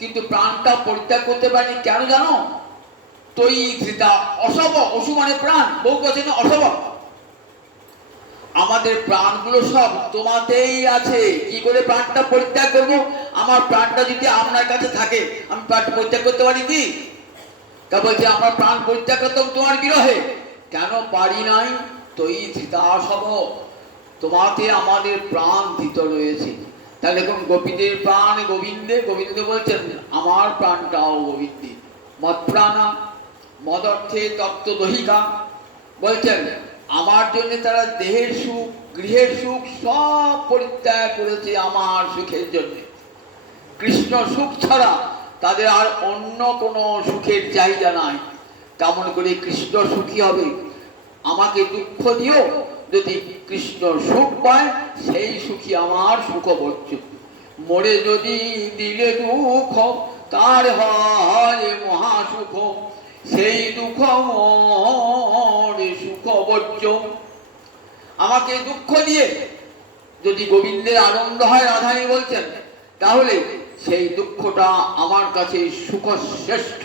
কিন্তু প্রাণটা পরিত্যাগ করতে পারিনি। কেন জানো? তৈ ধৃতা অসব, অসু মানে প্রাণ, বহু বচনে অসব। আমাদের প্রাণগুলো সব তোমাতেই আছে। কি করে প্রাণটা পরিত্যাগ করবো? আমার প্রাণটা যদি আপনার কাছে থাকে, আমি প্রাণটা পরিত্যাগ করতে পারি কি? তা বলছে আমরা প্রাণ পরিত্যাগ করতাম তোমার বিরহে। কেন পারি নাই? তৈ ধৃতাসব, তোমাতে আমাদের প্রাণ ধৃত রয়েছে। তাহলে দেখুন, গোপীদের প্রাণ গোবিন্দে, গোবিন্দ বলছেন আমার প্রাণটাও গোবিন্দে। মদ প্রাণা মদর্থে তত্ত্ব দহিকা, বলছেন আমার জন্য তারা দেহের সুখ, গৃহের সুখ সব পরিত্যাগ করেছে আমার সুখের জন্য। কৃষ্ণ সুখ ছাড়া তাদের আর অন্য কোনো সুখের চাহিদা নাই। কেমন করে কৃষ্ণ সুখী হবে? আমাকে দুঃখ দিও, যদি কৃষ্ণ সুখ পায় সেই সুখী আমার সুখবর্জ্য। মরে যদি দিলে দুঃখ, তার হয় মহাসুখ, সেই দুঃখ মরে সুখবর্জ্য। আমাকে দুঃখ দিয়ে যদি গোবিন্দের আনন্দ হয়, রাধানী বলছেন, তাহলে সেই দুঃখটা আমার কাছে সুখশ্রেষ্ঠ,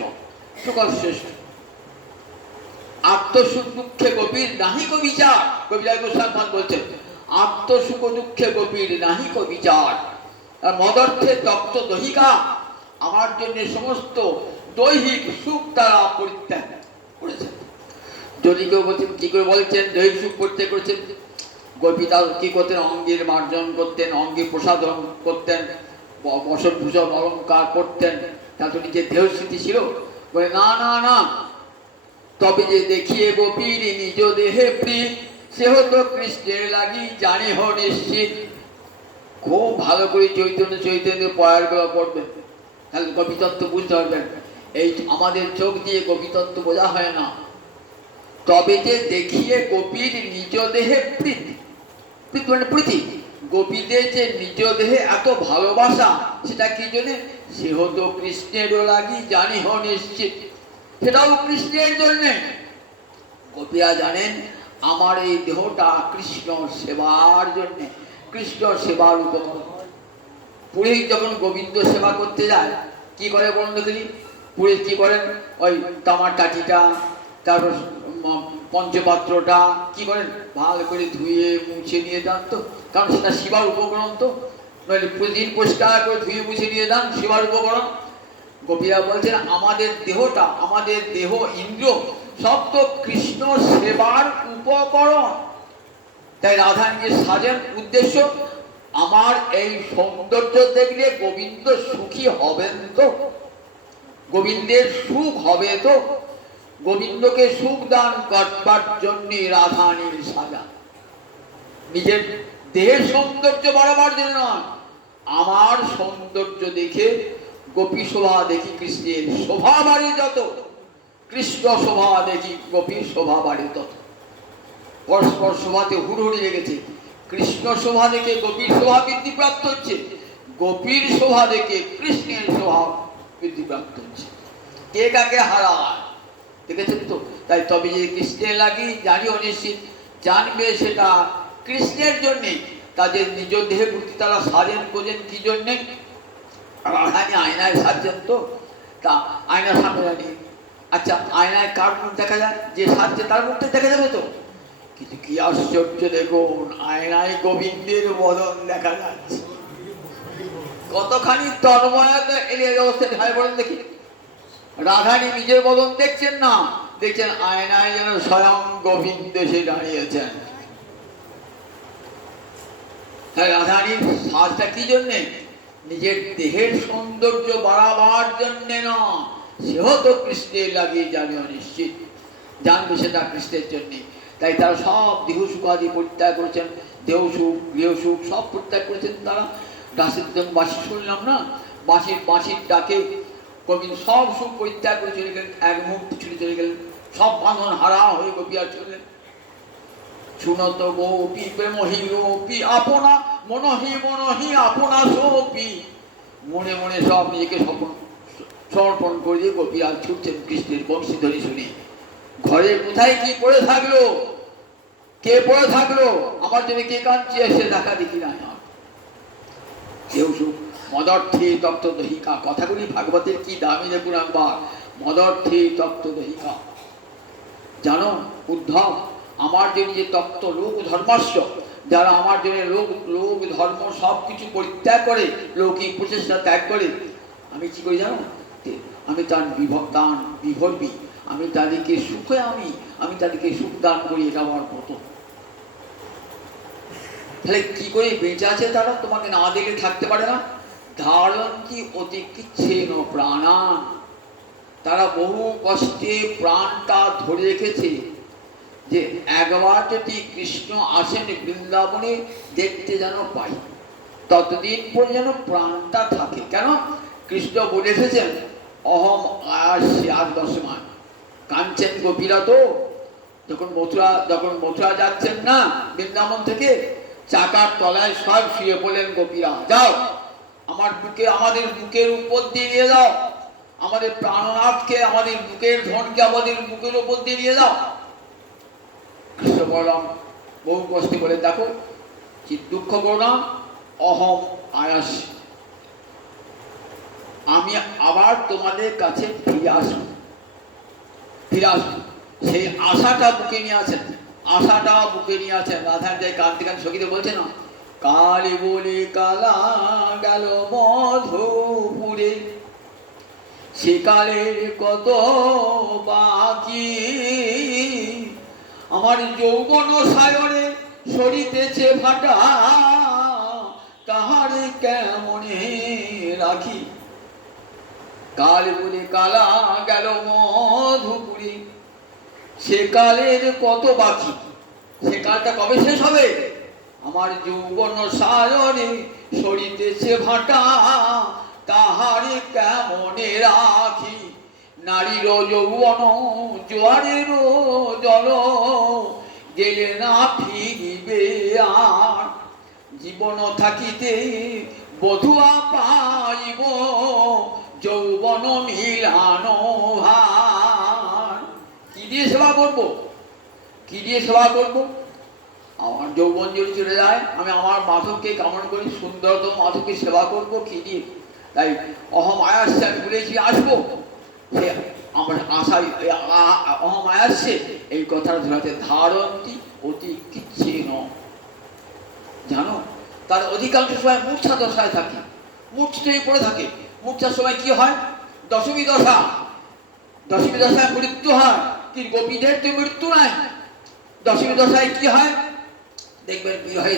সুখশ্রেষ্ঠ। আত্মসুখ দুঃখে গোপীর নাহিক বিচার, কবিরাজ গোস্বামী বলছেন আত্মসুখ দুঃখে গোপীর নাহিক বিচার। মদর্থে তপ্ত দহিকা, আমার জন্য সমস্ত দৈহিক সুখ তারা পরিত্যাগ করেছেন। যদি কেউ বলছেন কি করে বলছেন দৈহিক সুখ পরিত্যাগ করেছেন, গোপীরা কি করতেন, অঙ্গের মার্জন করতেন, অঙ্গে প্রসাধন করতেন, বসন ভূষণ অলঙ্কার করতেন, তা তো নিজের দেহ স্মৃতি ছিল। বলে না না না, তবে যে দেখিয়ে গোপীর নিজ দেহে প্রীত, সে হতো কৃষ্ণের লাগি জানে হ নিশ্চিত। খুব ভালো করে চৈতন্য চৈতন্য পয়ারগুলো পড়বেন, তাহলে গোপীতত্ত্ব বুঝতে পারবেন। এই আমাদের চোখ দিয়ে গোপীতত্ত্ব বোঝা হয় না। তবে যে দেখিয়ে গোপীর নিজ দেহে প্রীত, প্রীত মানে প্রীতি, গোপীদের যে নিজ দেহে এত ভালোবাসা, সেটা কি জন্য? সে হতো কৃষ্ণেরও লাগি জানি হ নিশ্চিত, সেটাও কৃষ্ণের জন্যে। গোপীরা জানেন আমার এই দেহটা কৃষ্ণ সেবার জন্যে, কৃষ্ণ সেবার উপকরণ। পুরোহিত যখন গোবিন্দ সেবা করতে যায় কি করে বলুন দেখি? পুরোহিত কি করেন? ওই তামার টাটিটা, তারপর পঞ্চপাত্রটা কি করেন? ভালো করে ধুয়ে মুছে নিয়ে যান, তো কারণ সেটা সেবার উপকরণ। তো নইলে প্রতিদিন পরিষ্কার করে ধুয়ে মুছে নিয়ে যান, সেবার উপকরণ। গোপীরা বলছেন আমাদের দেহটা, আমাদের দেহ ইন্দ্র সব তো কৃষ্ণ সেবার উপকরণ। তাই রাধা নিজে সাজেন উদ্দেশ্য, আমার এই সৌন্দর্য দেখলে গোবিন্দ সুখী হবেন তো, গোবিন্দের সুখ হবে তো। গোবিন্দকে সুখ দান করবার জন্য রাধানীর সাজা, নিজের দেহের সৌন্দর্য বাড়াবার জন্য নয়। আমার সৌন্দর্য দেখে গোপী শোভা দেখি কৃষ্ণের শোভা বাড়ে যত, কৃষ্ণ শোভা দেখি গোপীর শোভা বাড়ে তত। পরস্পর শোভাতে হুড়হুড়ি লেগেছে। কৃষ্ণ শোভা দেখে গোপীর শোভা বৃদ্ধিপ্রাপ্ত হচ্ছে, গোপীর শোভা দেখে কৃষ্ণের শোভা বৃদ্ধিপ্রাপ্ত হচ্ছে। কে কাকে হারায় দেখেছেন তো? তাই তবে যে কৃষ্ণের লাগি জানি অনিশ্চিত, জানবে সেটা কৃষ্ণের জন্যে। তাদের নিজ দেহে ভক্তি তারা সাজেন খোঁজেন কি জন্যে? রাধানি আয়নায় সাজছেন তো, তা আয়নার সামনে দাঁড়িয়ে, আচ্ছা আয়নায় কার মুখ দেখা যায়? যে সাজছে তার মুখটা দেখা যাবে তো। কিন্তু কি আশ্চর্য দেখুন, আয়নায় গোবিন্দের বদন দেখা যাচ্ছে। কতখানি তন্ময়তা এলিয়ে অবস্থায় ঢাই বলেন দেখি। রাধানী নিজের বদন দেখছেন না, দেখছেন আয়নায় যেন স্বয়ং গোবিন্দ এসে দাঁড়িয়েছেন। তাই রাধানীর সাজটা কি জন্যে? নিজের দেহের সৌন্দর্য বাড়াবার জন্যে না, সেও তো কৃষ্ণের লাগিয়ে জানি অনিশ্চিত, জানবে সেটা কৃষ্ণের জন্যে। তাই তারা সব দেহ সুখাদি পরিত্যাগ করেছেন, দেহ সুখ গৃহ সুখ সব পরিত্যাগ করেছেন তারা। রাসের যখন বাঁশি শুনলাম না, বাঁশির ডাকে গোবিন্দ সব সুখ পরিত্যাগ করে চলে গেলেন, এক মুহূর্তে ছুটে চলে গেলেন, সব বাঁধন হারা হয়ে গোপী আর চললেন। শুনত গোপী প্রেমহী রূপী আপনা মনহি মনহি আপনা সোপি, মনে মনে সব নিজেকে সমর্পণ করে দিয়ে গোপী আর ছুটছেন কৃষ্ণের বংশীধ্বনি শুনে। ঘরে কোথায় কি পড়ে থাকলো, কে পড়ে থাকলো, আমার জন্য কে কাঁদছে, এসে দেখা দেখি না। কেউ সুখ মদর্থে তপ্ত দহিকা, কথাগুলি ভাগবতের কি দামি দেখুন একবার। মদর্থে তপ্ত দহিকা, জানো উদ্ধব আমার জন্য যে তপ্ত লোক ধর্মস্য, যারা আমার জন্য লোক ধর্ম সব কিছু পরিত্যাগ করে, লৌকিক প্রচেষ্টা ত্যাগ করে, আমি কি করি জানো? আমি তার বিভর্বী, আমি তাদেরকে সুখে আমি তাদেরকে সুখ দান করি, এটা আমার মতো। তাহলে কি করে বেঁচে আছে তারা? তোমাকে না দেখে থাকতে পারে না। ধারণ কি অতিকিচ্ছেন প্রাণান, তারা বহু কষ্টে প্রাণটা ধরে রেখেছে যে একবার যদি কৃষ্ণ আসেন বৃন্দাবনে দেখতে যেন পাই, ততদিন পরে যেন প্রাণটা থাকে। কেন? কৃষ্ণ বলে এসেছেন অহম আয়াসি আর দশমান কাঞ্চন গোপীরা। তো যখন মথুরা যাচ্ছেন না বৃন্দাবন থেকে, চাকার তলায় সব শুয়ে পড়লেন গোপীরা, যাও আমাদের বুকের উপর দিয়ে নিয়ে যাও, আমাদের প্রাণনাথকে, আমাদের বুকের ধনকে আমাদের বুকের উপর দিয়ে নিয়ে যাও। কৃষ্ণ বললাম বহু কষ্টে বলে, দেখো দুঃখ করো না, অহম আয়াস, আমি আবার তোমাদের কাছে ফিরে আসবো। সেই আশাটা বুকে নিয়ে আছেন, আশাটা বুকে নিয়ে আছেন। রাধার যে কান্তি গান সঙ্গীতে বলছে না, কালী বলে কালা গেল মধুপুরে, সেকালের কত বাকি, আমার যৌবন সায়রে সরিতেছে ভাটা, তাহারে কেমনে রাখি। কাল বলে কালা গেল মধুপুরী, সেকালের কত বাকি, সে কালটা কবে শেষ হবে? আমার যৌবন সায়রে সরিতেছে ভাটা, তাহারে কেমনে রাখি। নারীর যৌবন জোয়ারের জল, গেলে না ফিরিবে আর। জীবন থাকিতে বধুয়া পাইব, যৌবন মিলানো ভার। কি দিয়ে সেবা করবো, কি দিয়ে সেবা করবো? আমার যৌবন যদি চলে যায়, আমি আমার মাধবকে কামনা করি, সুন্দরতম মাধবকে সেবা করবো কি দিয়ে? তাই অহম আয়াসে আমি বলেছি আসবো, সে আমার আশায় অহম আয়াসে এই কথাটা ধরাতে ধারণটি অতি কিচ্ছিন্ন। জানো, তার অধিকাংশ সময় মূর্ছা দশায় থাকে, মূর্ছায় পড়ে থাকে। মূর্ছার সময় কি হয়? দশমী দশা, দশমী দশায় মৃত্যু হয়। কিন্তু গোপীদের তো মৃত্যু নাই। দশমী দশায় কি হয় দেখবেন, বিরহে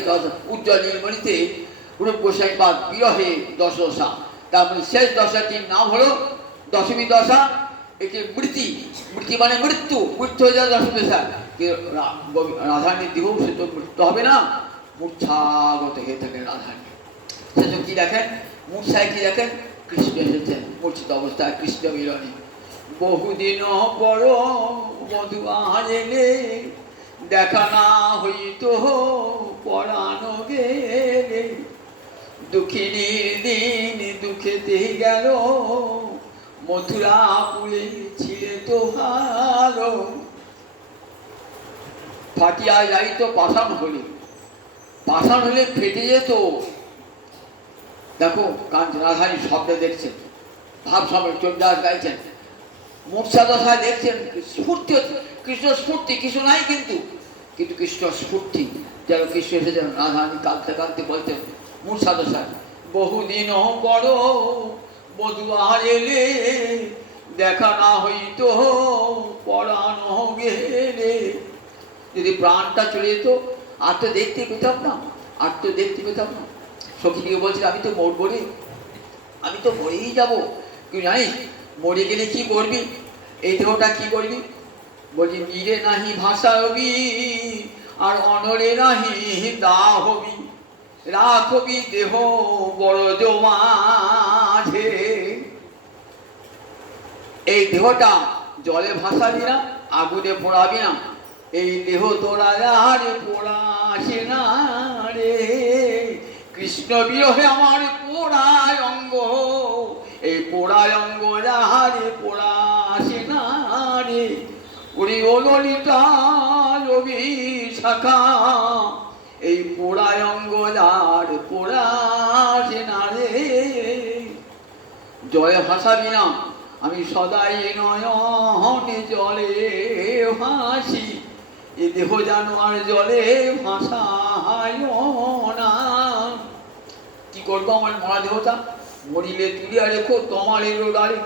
উজ্জ্বল নীলমণিতে রূপ গোসাই পাদ বিরহে দশদশা, তারপরে শেষ দশাটির নাম হলো দশমী দশা। একে মৃত্যু, মৃত্যু মানে মৃত্যু, মৃত্যু হয়ে যায় দশমী দশা। রাধারানীর দেহ সে তো মৃত্যু হবে না, মূর্ছাগত হয়ে থাকেন রাধারানী। সেজন্য কি দেখেন, মূর্ছায় কি দেখেন? কৃষ্ণ এসেছেন মূর্ছিত অবস্থায়, কৃষ্ণ মিলনে। বহুদিন পর মধু আনলে, দেখা না হইত পরাণ গেলে। দুঃখিনীর দিন দুঃখেতে গেল, মথুরাপুরে ছিলে তো ভালো। ফাটিয়া যাইতো পাষাণ হলে, পাষাণ হলে ফেটে যেত। দেখো রাধারানী শব্দে দেখছেন, ভাব সবের চন্দ্রাস গাইছেন, মূর্ছা দশায় দেখছেন স্ফূর্তি, কৃষ্ণ স্ফূর্তি, কিছু নাই কিন্তু, কিন্তু কৃষ্ণ স্ফূর্তি। যেন কৃষ্ণ এসেছেন, রাধারানী কাঁদতে কাঁদতে বলতেন মূর্ছা দশায়, বহুদিন বড় বধুয়া এলে, দেখা না হইতো পরাণ গেলে। যদি প্রাণটা চলে যেত আর তো দেখতে পেতাম না, আর তো দেখতে পেতাম না। সখী দিয়ে বলছিল, আমি তো মরবো রে, আমি তো মরেই যাবো। তুই জানিস মরে গেলে কি করবি? এই দেহটা কি করবি? বলছি, নীরে নাহি ভাষা হবি, আর অনরে নাহি দা হবি, রাখবি দেহ বড় মাঝে। এই দেহটা জলে ভাসাবি না, আগুনে পোড়াবি না, এই দেহ তোরা আর পোড়াসে না রে। কৃষ্ণ বিরহে আমার পোড়ায় অঙ্গ, এই পোড়ায় অঙ্গ যাহারে পোড়াসে না রে। ওরে ও ললিতা রবি শাখা, এই পোড়ায় অঙ্গ যার পোড়াসে না রে। জলে ভাসাবি না, আমি সদাই নয়নে জলে ভাসি, এ দেহ জানো আর জলে ভাসায় না। কি করবো আমার মরা দেহটা? মরিলে তুলিয়া রেখো তমালের ডালে,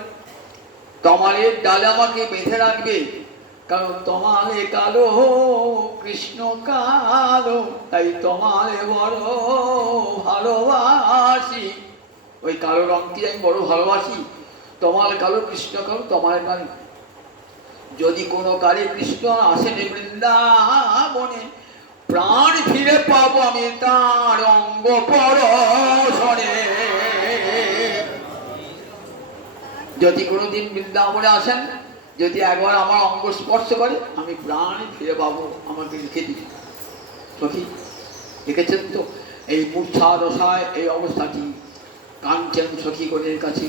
তমালের ডালে আমাকে বেঁধে রাখবে, কারণ তমালে কালো কৃষ্ণ কালো, তাই তমালে বড় ভালোবাসি। ওই কালো রঙকে আমি বড় ভালোবাসি। তমাল কালো কৃষ্ণ কালো, তমাল কালো। যদি কোনো কালে কৃষ্ণ আসেন বৃন্দাবনে, প্রাণ ফিরে পাবো আমি তার অঙ্গ পরশনে। যদি কোনোদিন বৃন্দাবনে আসেন, যদি একবার আমার অঙ্গ স্পর্শ করে, আমি প্রাণ ফিরে পাবো, আমাকে লিখে দিন। সখী দেখেছেন তো এই মূর্ছা দশায় এই অবস্থাটি কাঞ্চন সখীগণের কাছে।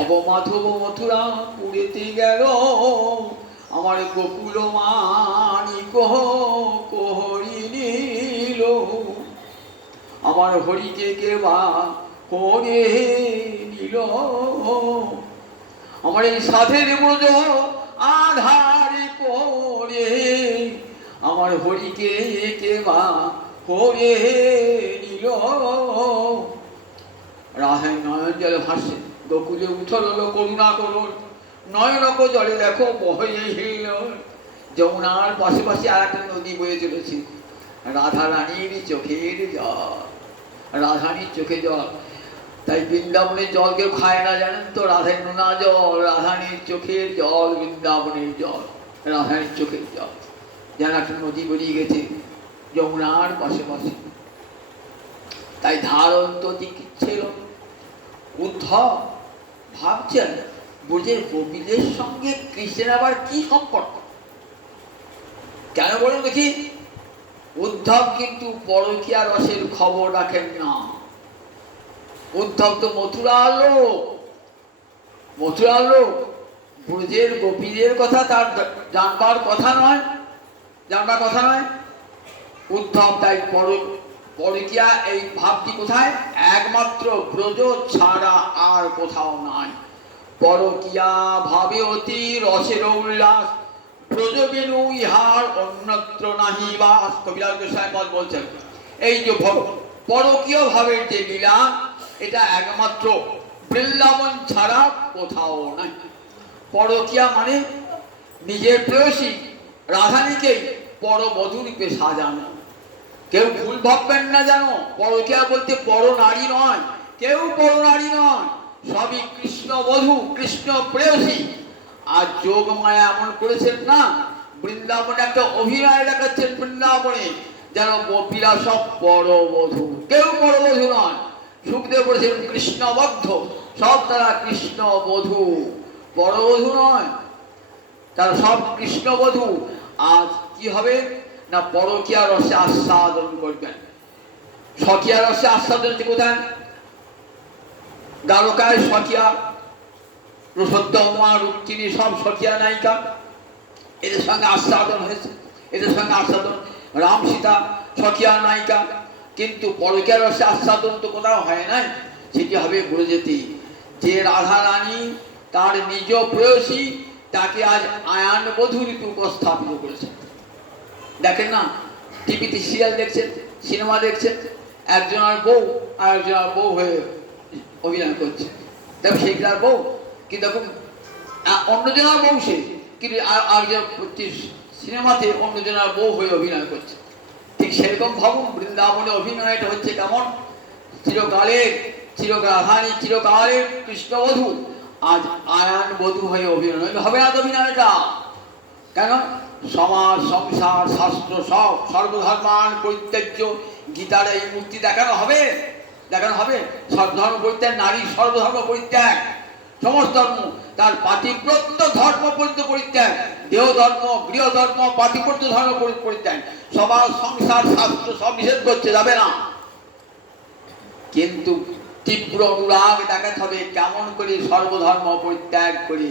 অবমাধব মথুরা পুরেতে গেল, আমার গোকুল মানিক কোহরি নিল। আমার হরিকে কেবা করে নিল, আমার এই সাধের ব্রজ আধার করে, আমার হরিকে কেবা করে নিল। রাধাই নয়ন জলে ভাসছে। গোকুলে উঠল করুণা করুন, নয়নক জলে দেখো বহে হিল। যমুনার পাশে পাশে আর একটা নদী বয়ে চলেছে, রাধা রানীর চোখের জল, রাধারানীর চোখে জল। তাই বৃন্দাবনের জল কেউ খায় না জানেন তো, রাধার নোনা জল, রাধারানীর চোখের জল, বৃন্দাবনের জল, রাধারানীর চোখের জল। যেন একটা নদী বেরিয়ে গেছে যমুনার পাশে পাশে। তাই ধারণ তো ছিল। উদ্ধব ভাবছেন ব্রজের গোপীদের সঙ্গে কৃষ্ণের আবার কি সম্পর্ক, কেন বলুন দেখি। উদ্ধব কিন্তু পরকীয়া রসের খবর রাখেন না। উদ্ধব তো মথুরার লোক, মথুরার লোক। ব্রজের গোপীদের কথা তার জানবার কথা নয়, জানবার কথা নয়। উদ্ধব তাই পরকীয়া এই ভাবটি কোথায়, একমাত্র ব্রজ ছাড়া আর কোথাও নাই। পরকীয়া ভাবে অতি রসের উল্লাস, ব্রজ বিনু ইহার অন্যত্র নাহি বাস। কবিরাজ গোস্বামী বলছেন এই যে পরকীয় ভাবের যে লীলা, এটা একমাত্র বৃন্দাবন ছাড়া কোথাও নাই। পরকীয়া মানে নিজের প্রেয়সী রাধানীকেই পরবধূ রূপে সাজানো। কেউ ভুল ভাববেন না জানো, পরকীয়া বলতে পর নারী নয়, কেউ পর নারী নয়, সবই কৃষ্ণ বধূ, কৃষ্ণ প্রেয়সী। আর যোগ মায়া এমন করেছেন না, বৃন্দাবনে একটা অভিনয় দেখাচ্ছেন বৃন্দাবনে, যেন গোপীরা সব পরবধূ, কেউ পরবধূ নয়। সুখদেব বলেছেন কৃষ্ণবদ্ধ, সব তারা কৃষ্ণ বধূ, পরবধূ নয়, তারা সব কৃষ্ণবধূ। আজ কি হবে না, পরকীয়া রসে আস্বাদন করবেন। সখিয়া রসে আস্বাদন কোথায়, দ্বারকায় সখিয়া, রসোত্তমা রুক্মিণী সব সখিয়া নায়িকা, এদের সঙ্গে আস্বাদন হয়েছে, এদের সঙ্গে আস্বাদন। রাম সীতা সখিয়া নায়িকা, কিন্তু পরকীয়া রসে আস্বাদন তো কোথাও হয় নাই। সেটি হবে ব্রজেতে। যে রাধা রানী তার নিজ প্রেয়সী, তাকে আজ আয়ান বধূ রূপে উপস্থাপিত করেছে। দেখেন না, টিভিতে সিরিয়াল দেখছেন, সিনেমা দেখছেন, একজনের বউ আর একজনের বউ হয়ে অভিনয় করছে। দেখো সেইটার বউ, কিন্তু দেখুন অন্যজনের বউ সে, কিন্তু আরেকজন সিনেমাতে অন্যজনের বউ হয়ে অভিনয় করছে। ঠিক সেরকম ভাবুন বৃন্দাবনে অভিনয়টা হচ্ছে কেমন। চিরকালের চিরকাহানি, চিরকালের কৃষ্ণবধূ আজ আয়ান বধূ হয়ে অভিনয় হবে না। অভিনয়টা কেন, সমাজ সংসার শাস্ত্র সব সর্বধর্মান পরিত্যাজ্য, গীতার এই মূর্তি দেখানো হবে, দেখানো হবে। সর্বধর্ম পরিত্যাগ, নারী সর্বধর্ম পরিত্যাগ, সমস্ত ধর্ম, তার পাতিব্রত্য ধর্ম পর্যন্ত পরিত্যাগ, দেহ ধর্ম, গৃহ ধর্ম, পাতিব্রত্য ধর্ম পরিত্যাগ, সমাজ সংসার শাস্ত্র সব নিষেধ করছে, যাবে না। কিন্তু তীব্র অনুরাগ দেখাতে হবে, কেমন করে সর্বধর্ম পরিত্যাগ করে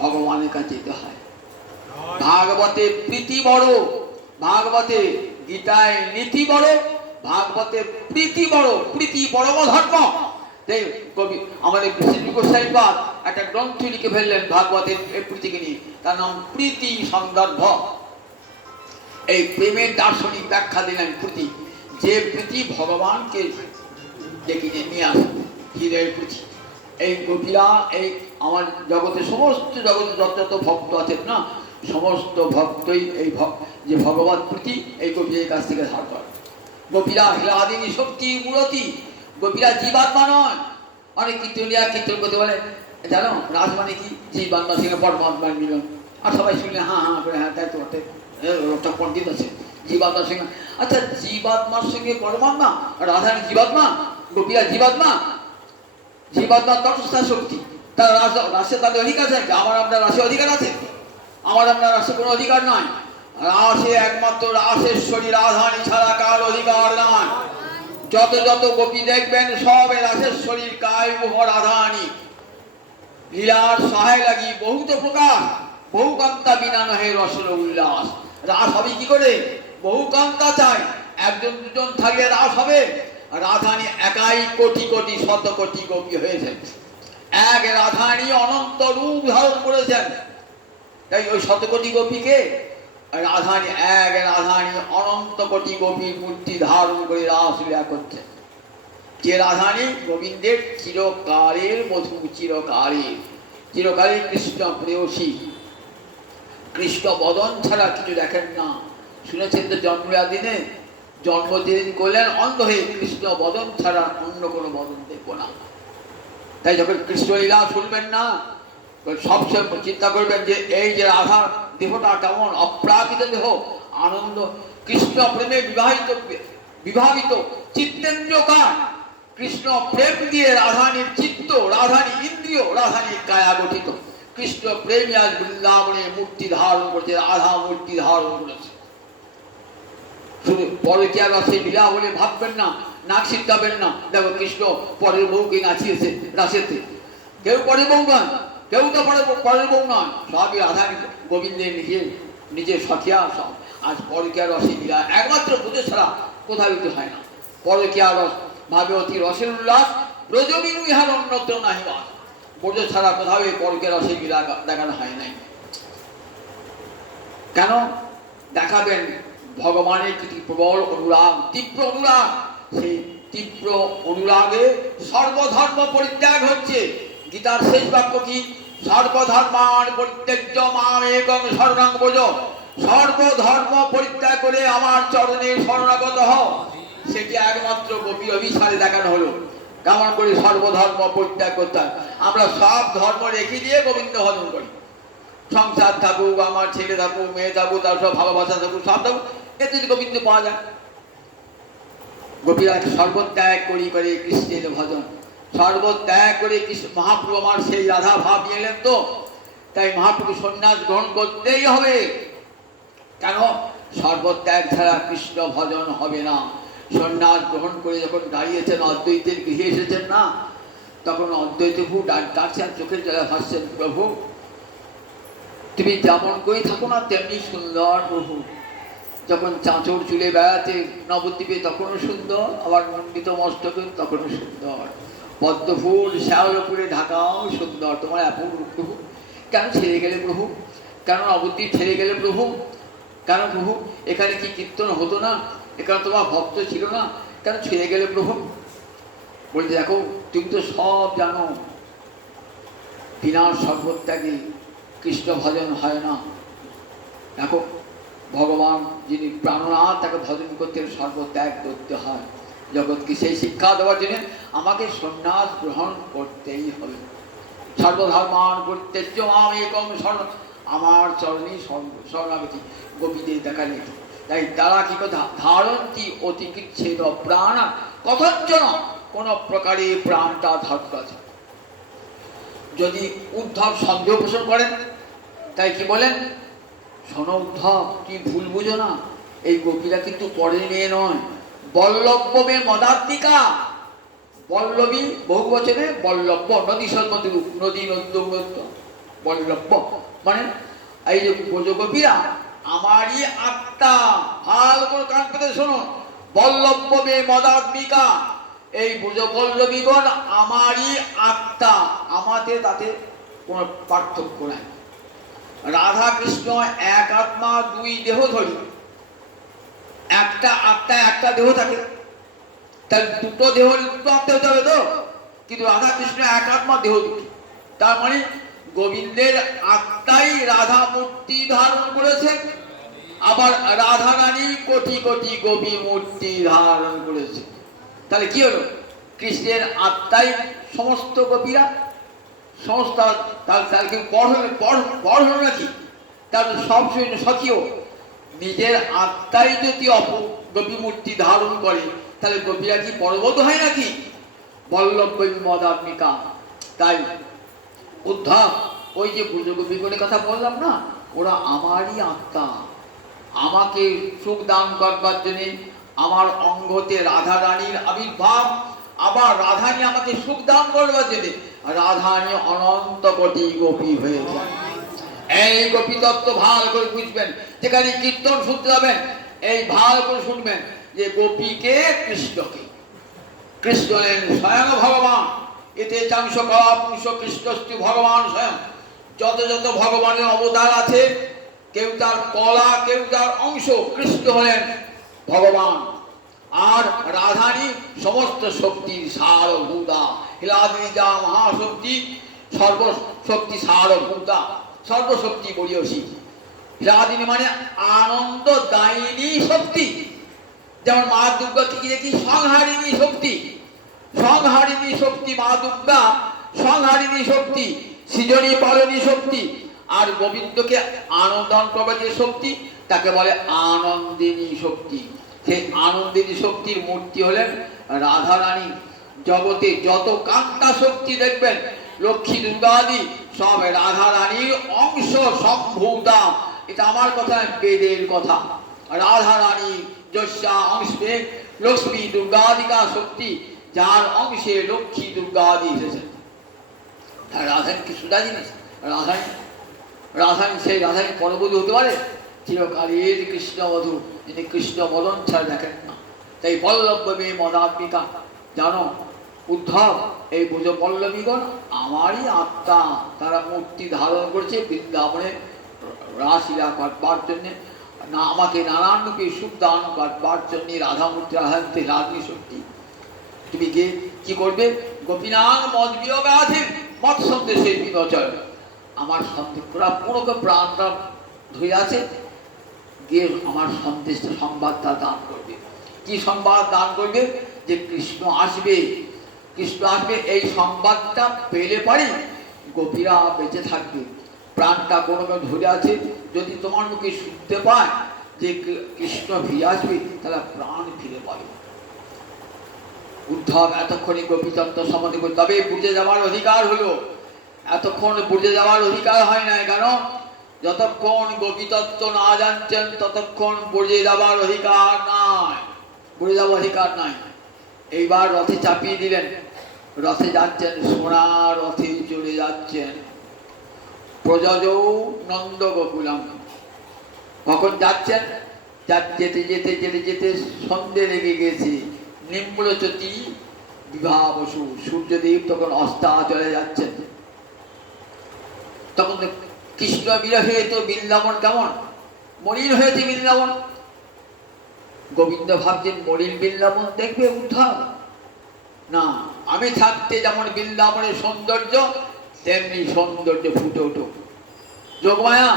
ভগবানের কাছে যেতে হয়। ভাগবতে প্রীতি বড়, ভাগবতে গীতায় নীতি বড়, ভাগবতে প্রীতি বড়, প্রীতি পরম ধর্ম। কবি আমাদের শ্রী গোস্বামী পাদ একটা গ্রন্থ লিখে ফেললেন ভাগবতের প্রীতিকে নিয়ে, তার নাম প্রীতি সন্দর্ভ। এই প্রেমের দার্শনিক ব্যাখ্যা দিলেন প্রীতি, যে প্রীতি ভগবানকে ডেকে নিয়ে আসে, হৃদয়ের প্রীতি। এই গোপীরা, এই আমার জগতে সমস্ত জগতে যত যত ভক্ত আছেন না, সমস্ত ভক্তই এই যে ভগবত প্রীতি এই গোপীদের কাছ থেকে ধার করে। গোপীরা হ্লাদিনী শক্তি মূরতি, গোপীরা জীবাত্মা নয়। অনেক কীর্তনিয়া কীর্তন করতে বলে জানো রাজ মানে কি, জীবাত্মার সঙ্গে পরমাত্মার মিলন। আর সবাই শুনলে হ্যাঁ হ্যাঁ করে, হ্যাঁ তাই তো একটা পণ্ডিত আছে জীবাত্মার সঙ্গে। আচ্ছা জীবাত্মার সঙ্গে পরমাত্মা, রাধারানী জীবাত্মা, গোপীরা জীবাত্মা, জীবাত্মার তটস্থা শক্তি, তার রাসে তাদের অধিকার আছে। আমার আপনার রাসে অধিকার আছে? আমার আপনার রাসে কোনো অধিকার নয়। রাসে একমাত্র রাসেশ্বরী রাধারানী ছাড়া কার অধিকার নয়। যত যত গোপী দেখবেন সবে রাসেশ্বরীর কায় মোহ রাধারানী। লীলার সহায় লাগি বহুত প্রকাশ, বহু কান্তা বিনা নহে রসের উল্লাস। রাস হবে কি করে? বহু কান্তা চাই, একজন দুজন থাকলে রাস হবে। রাধারানী একাই কোটি কোটি শত কোটি গোপী হয়েছেন। এক রাধারানী অনন্ত রূপ ধারণ করেছেন। তাই ওই শত কোটি গোপীকে রাধারানী, এক রাধারানী অনন্ত কোটি গোপীর মূর্তি ধারণ করে রাসলীলা করছেন। যে রাধারানী গোবিন্দের চিরকালের মধু, চিরকালের কৃষ্ণ প্রেয়সী, কৃষ্ণ বদন ছাড়া কিছু দেখেন না। শুনেছেন তো জন্মের দিনে জন্মদিন করলেন অন্ধ হয়ে, কৃষ্ণ বদন ছাড়া অন্য কোনো বদন দেখবো না। তাই যখন কৃষ্ণলীলা শুনবেন না, সবসময় চিন্তা করবেন যে এই যে রাধার দেহটা কেমন অপ্রাকৃত দেহ, আনন্দ কৃষ্ণ প্রেমে বিভাবিত চিত্তেন্দ্রিয়কার, কৃষ্ণ প্রেম দিয়ে রাধানীর চিত্ত, রাধানী ইন্দ্রিয়, রাধানীর কায়া গঠিত। কৃষ্ণ প্রেমী আজ বৃন্দাবনে মূর্তি ধারণ করছে, রাধা মূর্তি ধারণ করেছে। শুধু পরে কি আর সেই লীলা বলে ভাববেন না, নাক শিখাবেন না। দেখো কৃষ্ণ পরের বউকে নাচিয়েছে রাসেতে, কেউ পরের বউ নয়, কেউ তো পরের বউ নয়, সবই রাধা গোবিন্দের নিজের সখিয়া সব। আজ পরকিয়া রসের লীলা একমাত্র বুঝে ছাড়া কোথাও হয় না। পরকিয়া রস ভাবে অতি রসের উল্লাস, ব্রজবিনু ইহার অন্যত্র নাহি বাস। ব্রজ ছাড়া কোথাও এই পরকিয়া রসের লীলা দেখানো হয় নাই। কেন দেখাবেন? ভগবানের কি প্রবল অনুরাগ, তীব্র অনুরাগ। সেই তীব্র অনুরাগে সর্বধর্ম পরিত্যাগ হচ্ছে। গীতার শেষ বাক্য কি? সর্বধর্মান পরিত্যাজ্য মাম একং শরণং ব্রজ। সর্বধর্ম পরিত্যাগ করে আমার চরণে শরণাগত হও। সেটি একমাত্র গোপীর অভিসারে দেখানো হলো কেমন করে সর্বধর্ম পরিত্যাগ করতে হয়। আমরা সব ধর্ম রেখে দিয়ে গোবিন্দ ভজন করি। সংসার থাকুক, আমার ছেলে থাকুক, মেয়ে থাকুক, তার সব ভালোবাসা থাকুক, সব থাকুক, এতে যদি গোবিন্দ পাওয়া যায়। গোপীরা সর্বত্যাগ করি করে কৃষ্ণের ভজন, সর্বত্যাগ করে কৃষ্ণ মহাপ্রভু আমার সেই রাধা ভাব নিয়ে এলেন তো, তাই মহাপ্রভু সন্ন্যাস গ্রহণ করতেই হবে। কেন? সর্বত্যাগ ছাড়া কৃষ্ণ ভজন হবে না। সন্ন্যাস গ্রহণ করে যখন দাঁড়িয়েছেন, অদ্বৈতের গৃহে এসেছেন না, তখন অদ্বৈত প্রভু ডাকছেন, চোখের জলে ভাসছেন, প্রভু তুমি যেমন করে থাকো না তেমনি সুন্দর প্রভু। যখন চাঁচড় চুলে বেড়াতে নবদ্বীপে তখনও সুন্দর, আবার মণ্ডিত মস্তকে তখনও সুন্দর, পদ্মফুল শ্যাওলপুরে ঢাকাও সুন্দর। তোমার অপূর্ব প্রভু, কেন ছেড়ে গেলে প্রভু? কেন নবদ্বীপ ছেড়ে গেলে প্রভু? কেন প্রভু? এখানে কি কীর্তন হতো না? এখানে তোমার ভক্ত ছিল না? কেন ছেড়ে গেলে প্রভু? বলতে দেখো তুমি তো সব জানো, বিনা সর্বত্যাগী কৃষ্ণ ভজন হয় না। দেখো ভগবান যিনি প্রাণনাথ, তাকে ভজন করতে সর্বত্যাগ করতে হয়। জগৎকে সেই শিক্ষা দেওয়ার জন্য আমাকে সন্ন্যাস গ্রহণ করতেই হবে। সর্বধর্মান পরিত্যাজ্য মাম একং শরণং, আমার চরণে শরণাগতি গোপীদের দেখা নেই। তাই তারা কি কথা? ধারন্তি অতিকিচ্ছেদ প্রাণ কথঞ্চন, কোন প্রকারে প্রাণটা ধারণ আছে। যদি উদ্ধব সন্দেহ পোষণ করেন, তাই কি বলেন? শোনো উদ্ধব, কি ভুল বুঝো না, এই গোপীরা কিন্তু পরের মেয়ে নয়, বল্লভ্য মেয়ে মদাত্মিকা। বল্লভী বহু বচনে বল্লভ্য, নদী সন্মতি রূপ, নদী নদ্য বল্লভ্য মানে এই যে ব্রজগোপীরা আমারই আত্মা। ভালো করে কান পেতে শোনো, বল্লভ্য মেয়ে মদাত্মিকা, এই ব্রজবল্লভীগণ আমারই আত্মা। আমাদের তাতে কোনো পার্থক্য নাই। রাধা কৃষ্ণ এক আত্মা দুই দেহ ধরি, একটা আত্মা একটা দেহ থাকে, তাহলে দুটো দেহ দুটো আত্মা হতে হবে তো। কিন্তু রাধা কৃষ্ণ এক আত্মা দেহ দুটি, তার মানে গোবিন্দের আত্মাই রাধা মূর্তি ধারণ করেছে, আবার রাধা রানী কোটি কোটি গোপী মূর্তি ধারণ করেছে। তাহলে কি হলো? কৃষ্ণের আত্মাই সমস্ত গোপীরা, সমস্ত। তাহলে কেউ পর হলো নাকি? তাহলে সব সখীও নিজের আত্মাই যদি গোপী মূর্তি ধারণ করে, তাহলে গোপীরা কি পরবত হয় নাকি? বল্লভ মদাত্মিকা। তাই উদ্ধব ওই যে ব্রজগোপীগণের কথা বললাম না, ওরা আমারই আত্মা। আমাকে সুখ দান করবার জন্যে আমার অঙ্গতে রাধা রানীর আবির্ভাব, আবার রাধানী আমাকে সুখ দান করবার জন্যে রাধানী অনন্ত কোটি গোপী হয়ে যায়। এই গোপী তত্ত্ব ভালো করে বুঝবেন। যেখানে কীর্তন শুনতে যাবেন, এই ভালো করে শুনবেন যে গোপীকে কৃষ্ণকে। কৃষ্ণ হলেন স্বয়ং ভগবান। এতে চাংশ কলা পুংস কৃষ্ণস্তু ভগবান স্বয়ং। যত যত ভগবানের অবতার আছে, কেউ তার কলা, কেউ তার অংশ। কৃষ্ণ হলেন ভগবান। আর রাধারী সমস্ত শক্তির সারভূতা। হিলাদ্রি যা মহাশক্তি, সর্বশক্তি সারভূতা, সর্বশক্তি বলিয়সী। হিলাদ্রি মানে আনন্দ দায়িনী শক্তি। যেমন মা দুর্গা কি দেখি সংহারিণী শক্তি, সংহারিণী শক্তি মা দুর্গা, সংহারিণী শক্তি, সৃজনী পালনী শক্তি। আর গোবিন্দকে আনন্দন করবার যে শক্তি তাকে বলে আনন্দিনী শক্তি। সেই আনন্দিনী শক্তির মূর্তি হলেন রাধারানী। জগতে যত কান্তা শক্তি দেখবেন লক্ষ্মী দুর্গাদি সব রাধারানীর অংশ সম্ভূতা। এটা আমার কথা, বেদের কথা। রাধারানী যস্যা অংশে লক্ষ্মী দুর্গাদিকা শক্তি, যার অংশে লক্ষ্মী দুর্গাদি এসেছেন। রাধারানী কি সুদা জিনিস? রাধারানী রাধারানী সেই রাধারানী পরবধূ হতে পারে? চিরকালের কৃষ্ণবধূ, যিনি কৃষ্ণ মদন ছাড়া দেখেন না। তাই পল্লবী মদাত্মিকা। জানো উদ্ধব, এই ব্রজ পল্লবীগণ আমারই আত্মা। তারা মূর্তি ধারণ করেছে বৃন্দাবনে রাসলীলা করবার জন্যে, না আমাকে নানান রূপে সুখ দান করবার জন্যে। রাধা মূর্তি রাধাতে রাগনি শক্তি। তুমি গিয়ে কি করবে? গোপীনাং মদ বিয়োগাধীন মত সন্দেশে বিনচর। আমার সন্দেশ পুরা পুরোকে প্রাণটা ধুয়ে আছে, গিয়ে আমার সন্দেশটা সংবাদটা দান করবে। কি সংবাদ দান করবে? যে কৃষ্ণ আসবে, কৃষ্ণ আসবে। এই সংবাদটা পেলে পারি গোপীরা বেঁচে থাকবে। প্রাণটা কোনো ধরে আছে, যদি তোমার মুখে শুনতে পায় যে কৃষ্ণ ফিরে আসবে, তাহলে প্রাণ ফিরে পাবে। উদ্ধব এতক্ষণে গোপীতত্ত্ব সম্বন্ধে, তবে বুঝে যাওয়ার অধিকার হলো। এতক্ষণ বুঝে যাওয়ার অধিকার হয় না। কেন? যতক্ষণ গোপীতত্ত্ব না জানছেন ততক্ষণ বুঝে যাওয়ার অধিকার নাই, বুঝে যাওয়ার অধিকার নাই। এইবার রথে চাপিয়ে দিলেন, রথে যাচ্ছেন, সোনা রথে চলে যাচ্ছেন। প্রজজ নন্দ গোকুলাম। কখন যাচ্ছেন? যেতে যেতে যেতে যেতে সন্ধ্যে লেগে গেছে। নিম্নচতি বিবাহ বসু, সূর্যদেব তখন অস্তা চলে যাচ্ছেন। তখন কৃষ্ণ বিরহে তো বৃন্দাবন কেমন মলিন হয়েছে বৃন্দাবন। গোবিন্দ ভাবছেন মলিন বৃন্দাবন দেখবে উদ্ধব? না, আমি থাকতে যেমন বৃন্দাবনের সৌন্দর্য তেমনি সৌন্দর্য ফুটে উঠো। যোগমায়া,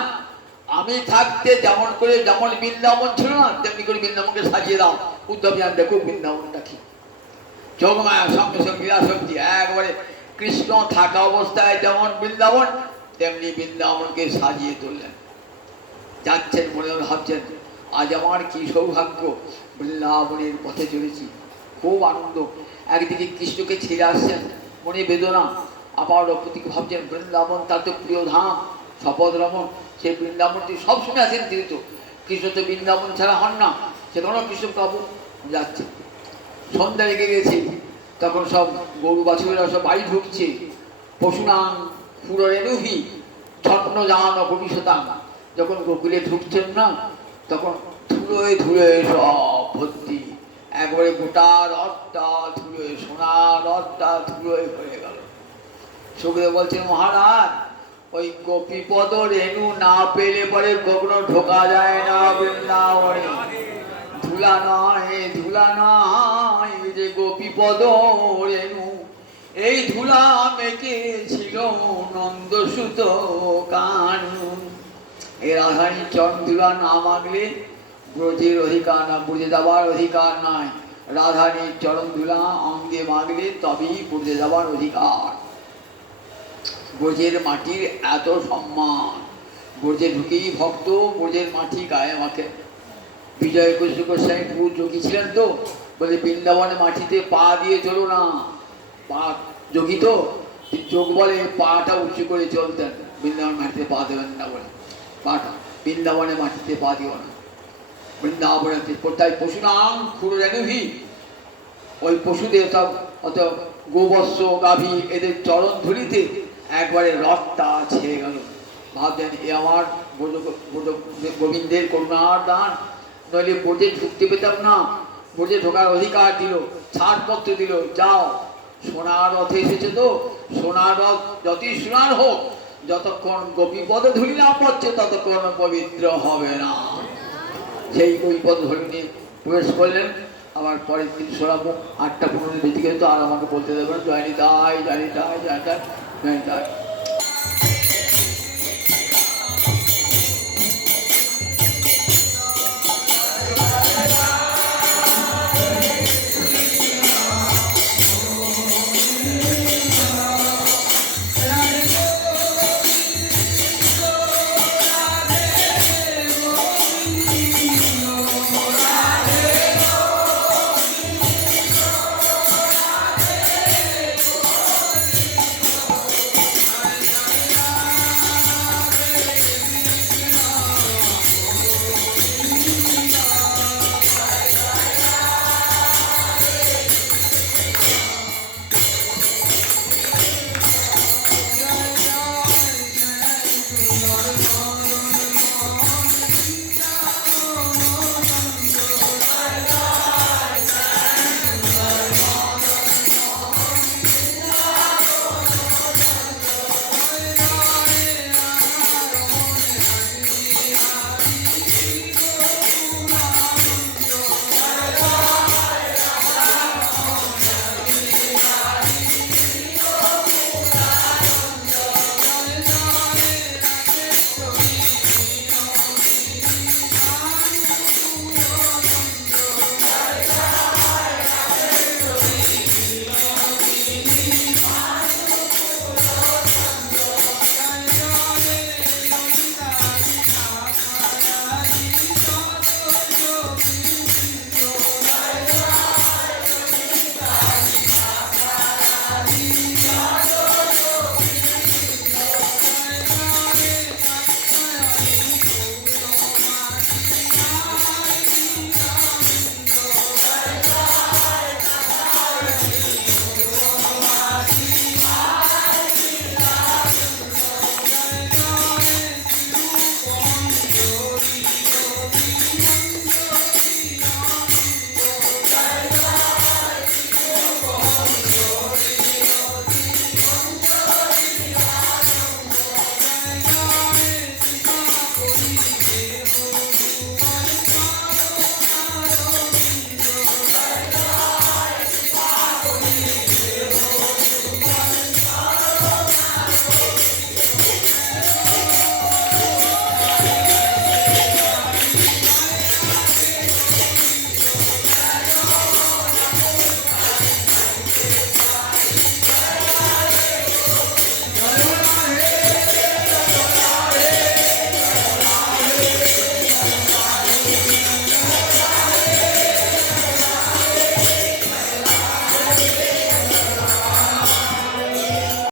আমি থাকতে যেমন করে যেমন বৃন্দাবন ছিল না তেমনি করে বৃন্দাবনকে সাজিয়ে দাও। উদ্ধব যান দেখো বৃন্দাবনটা কি। যোগমায়া সঙ্গে সঙ্গে শক্তি একবারে কৃষ্ণ থাকা অবস্থায় যেমন বৃন্দাবন তেমনি বৃন্দাবনকে সাজিয়ে তুললেন। যাচ্ছেন, মনে মনে ভাবছেন আজ আমার কি সৌভাগ্য, বৃন্দাবনের পথে চলেছি, খুব আনন্দ। একদিকে কৃষ্ণকে ছেড়ে আসছেন, মনে বেদনা। আবার অপরদিকে ভাবছেন বৃন্দাবন তার তো প্রিয় ধাম, শপথ রমন। সেই বৃন্দাবনটি সবসময় আসেন তিনি তো। কৃষ্ণ তো বৃন্দাবন ছাড়া হন না, সেখানেও কৃষ্ণ প্রভু যাচ্ছে। সন্ধ্যা লেগে গেছে, তখন সব গরু বাছুরেরা সব বাড়ি ঢুকছে। পশুনাং পুররেণুহি ছন্ন জান ভবিষ্যতাং। যখন গোকুলে ঢুকছেন না, তখন ধুলোয় ধুলোয় সব ভর্তি। একবারে গোটা রথটা ধুলোয়, সোনার রথটা ধুলোয় হয়ে গেল। সুখদেব বলছেন মহারাজ, ওই গোপীপদ রেণু না পেলে পরে কখনো ঢোকা যায় না বৃন্দাবনে। ধুলা নয়, ধুলা নয়, যে গোপীপদ রেণু, এই ধুলা মেখেছিল নন্দসুত কানু। এই রাধারী চরণ ধুলা না মাগলে ব্রজের অধিকার না, ব্রজে যাবার অধিকার নাই। রাধারীর চরণ ধুলা অঙ্গে মাগলে তবেই ব্রজে যাবার অধিকার। ব্রজের মাটির এত সম্মান, ব্রজে ঢুকেই ভক্ত ব্রজের মাটি গায়ে মাখে। বিজয় কৃষ্ণ গোস্বামী পুরো যোগী ছিলেন তো, বলে বৃন্দাবনে মাটিতে পা দিয়ে চলো না। পা যোগী তো, যোগ বলে পাটা উঁচু করে চলতেন। বৃন্দাবন মাটিতে পা দেবেন না বলে, পাটা বৃন্দাবনে মাটিতে পা দিও না। বৃন্দাবনে তাই পশু নাম খুঁড়ো রেণুভি, ওই পশুদের সব অত গোবৎস গাভী এদের চরণ ধুলিতে একবারে রথটা ছেড়ে গেল। ভাবছেন এ আমার গোবিন্দের করুণার দান, নইলে বোটে ঢুকতে পেতাম না। বোটে ঢোকার অধিকার দিল, ছাড়পত্র দিল, যাও। সোনার রথে এসেছে তো, সোনার রথ যতই সোনার হোক, যতক্ষণ গোপীপদ ধুলি না পড়ছে ততক্ষণ পবিত্র হবে না। সেই গোপীপদ ধুলি নিয়ে প্রবেশ করলেন। আবার পরের দিন শোনাবো। 8টা 15 বেজে গেলে তো আর আমাকে বলতে দেবে না, জয়নি তাই, জানি তাই, জানি তাই, জানি তাই।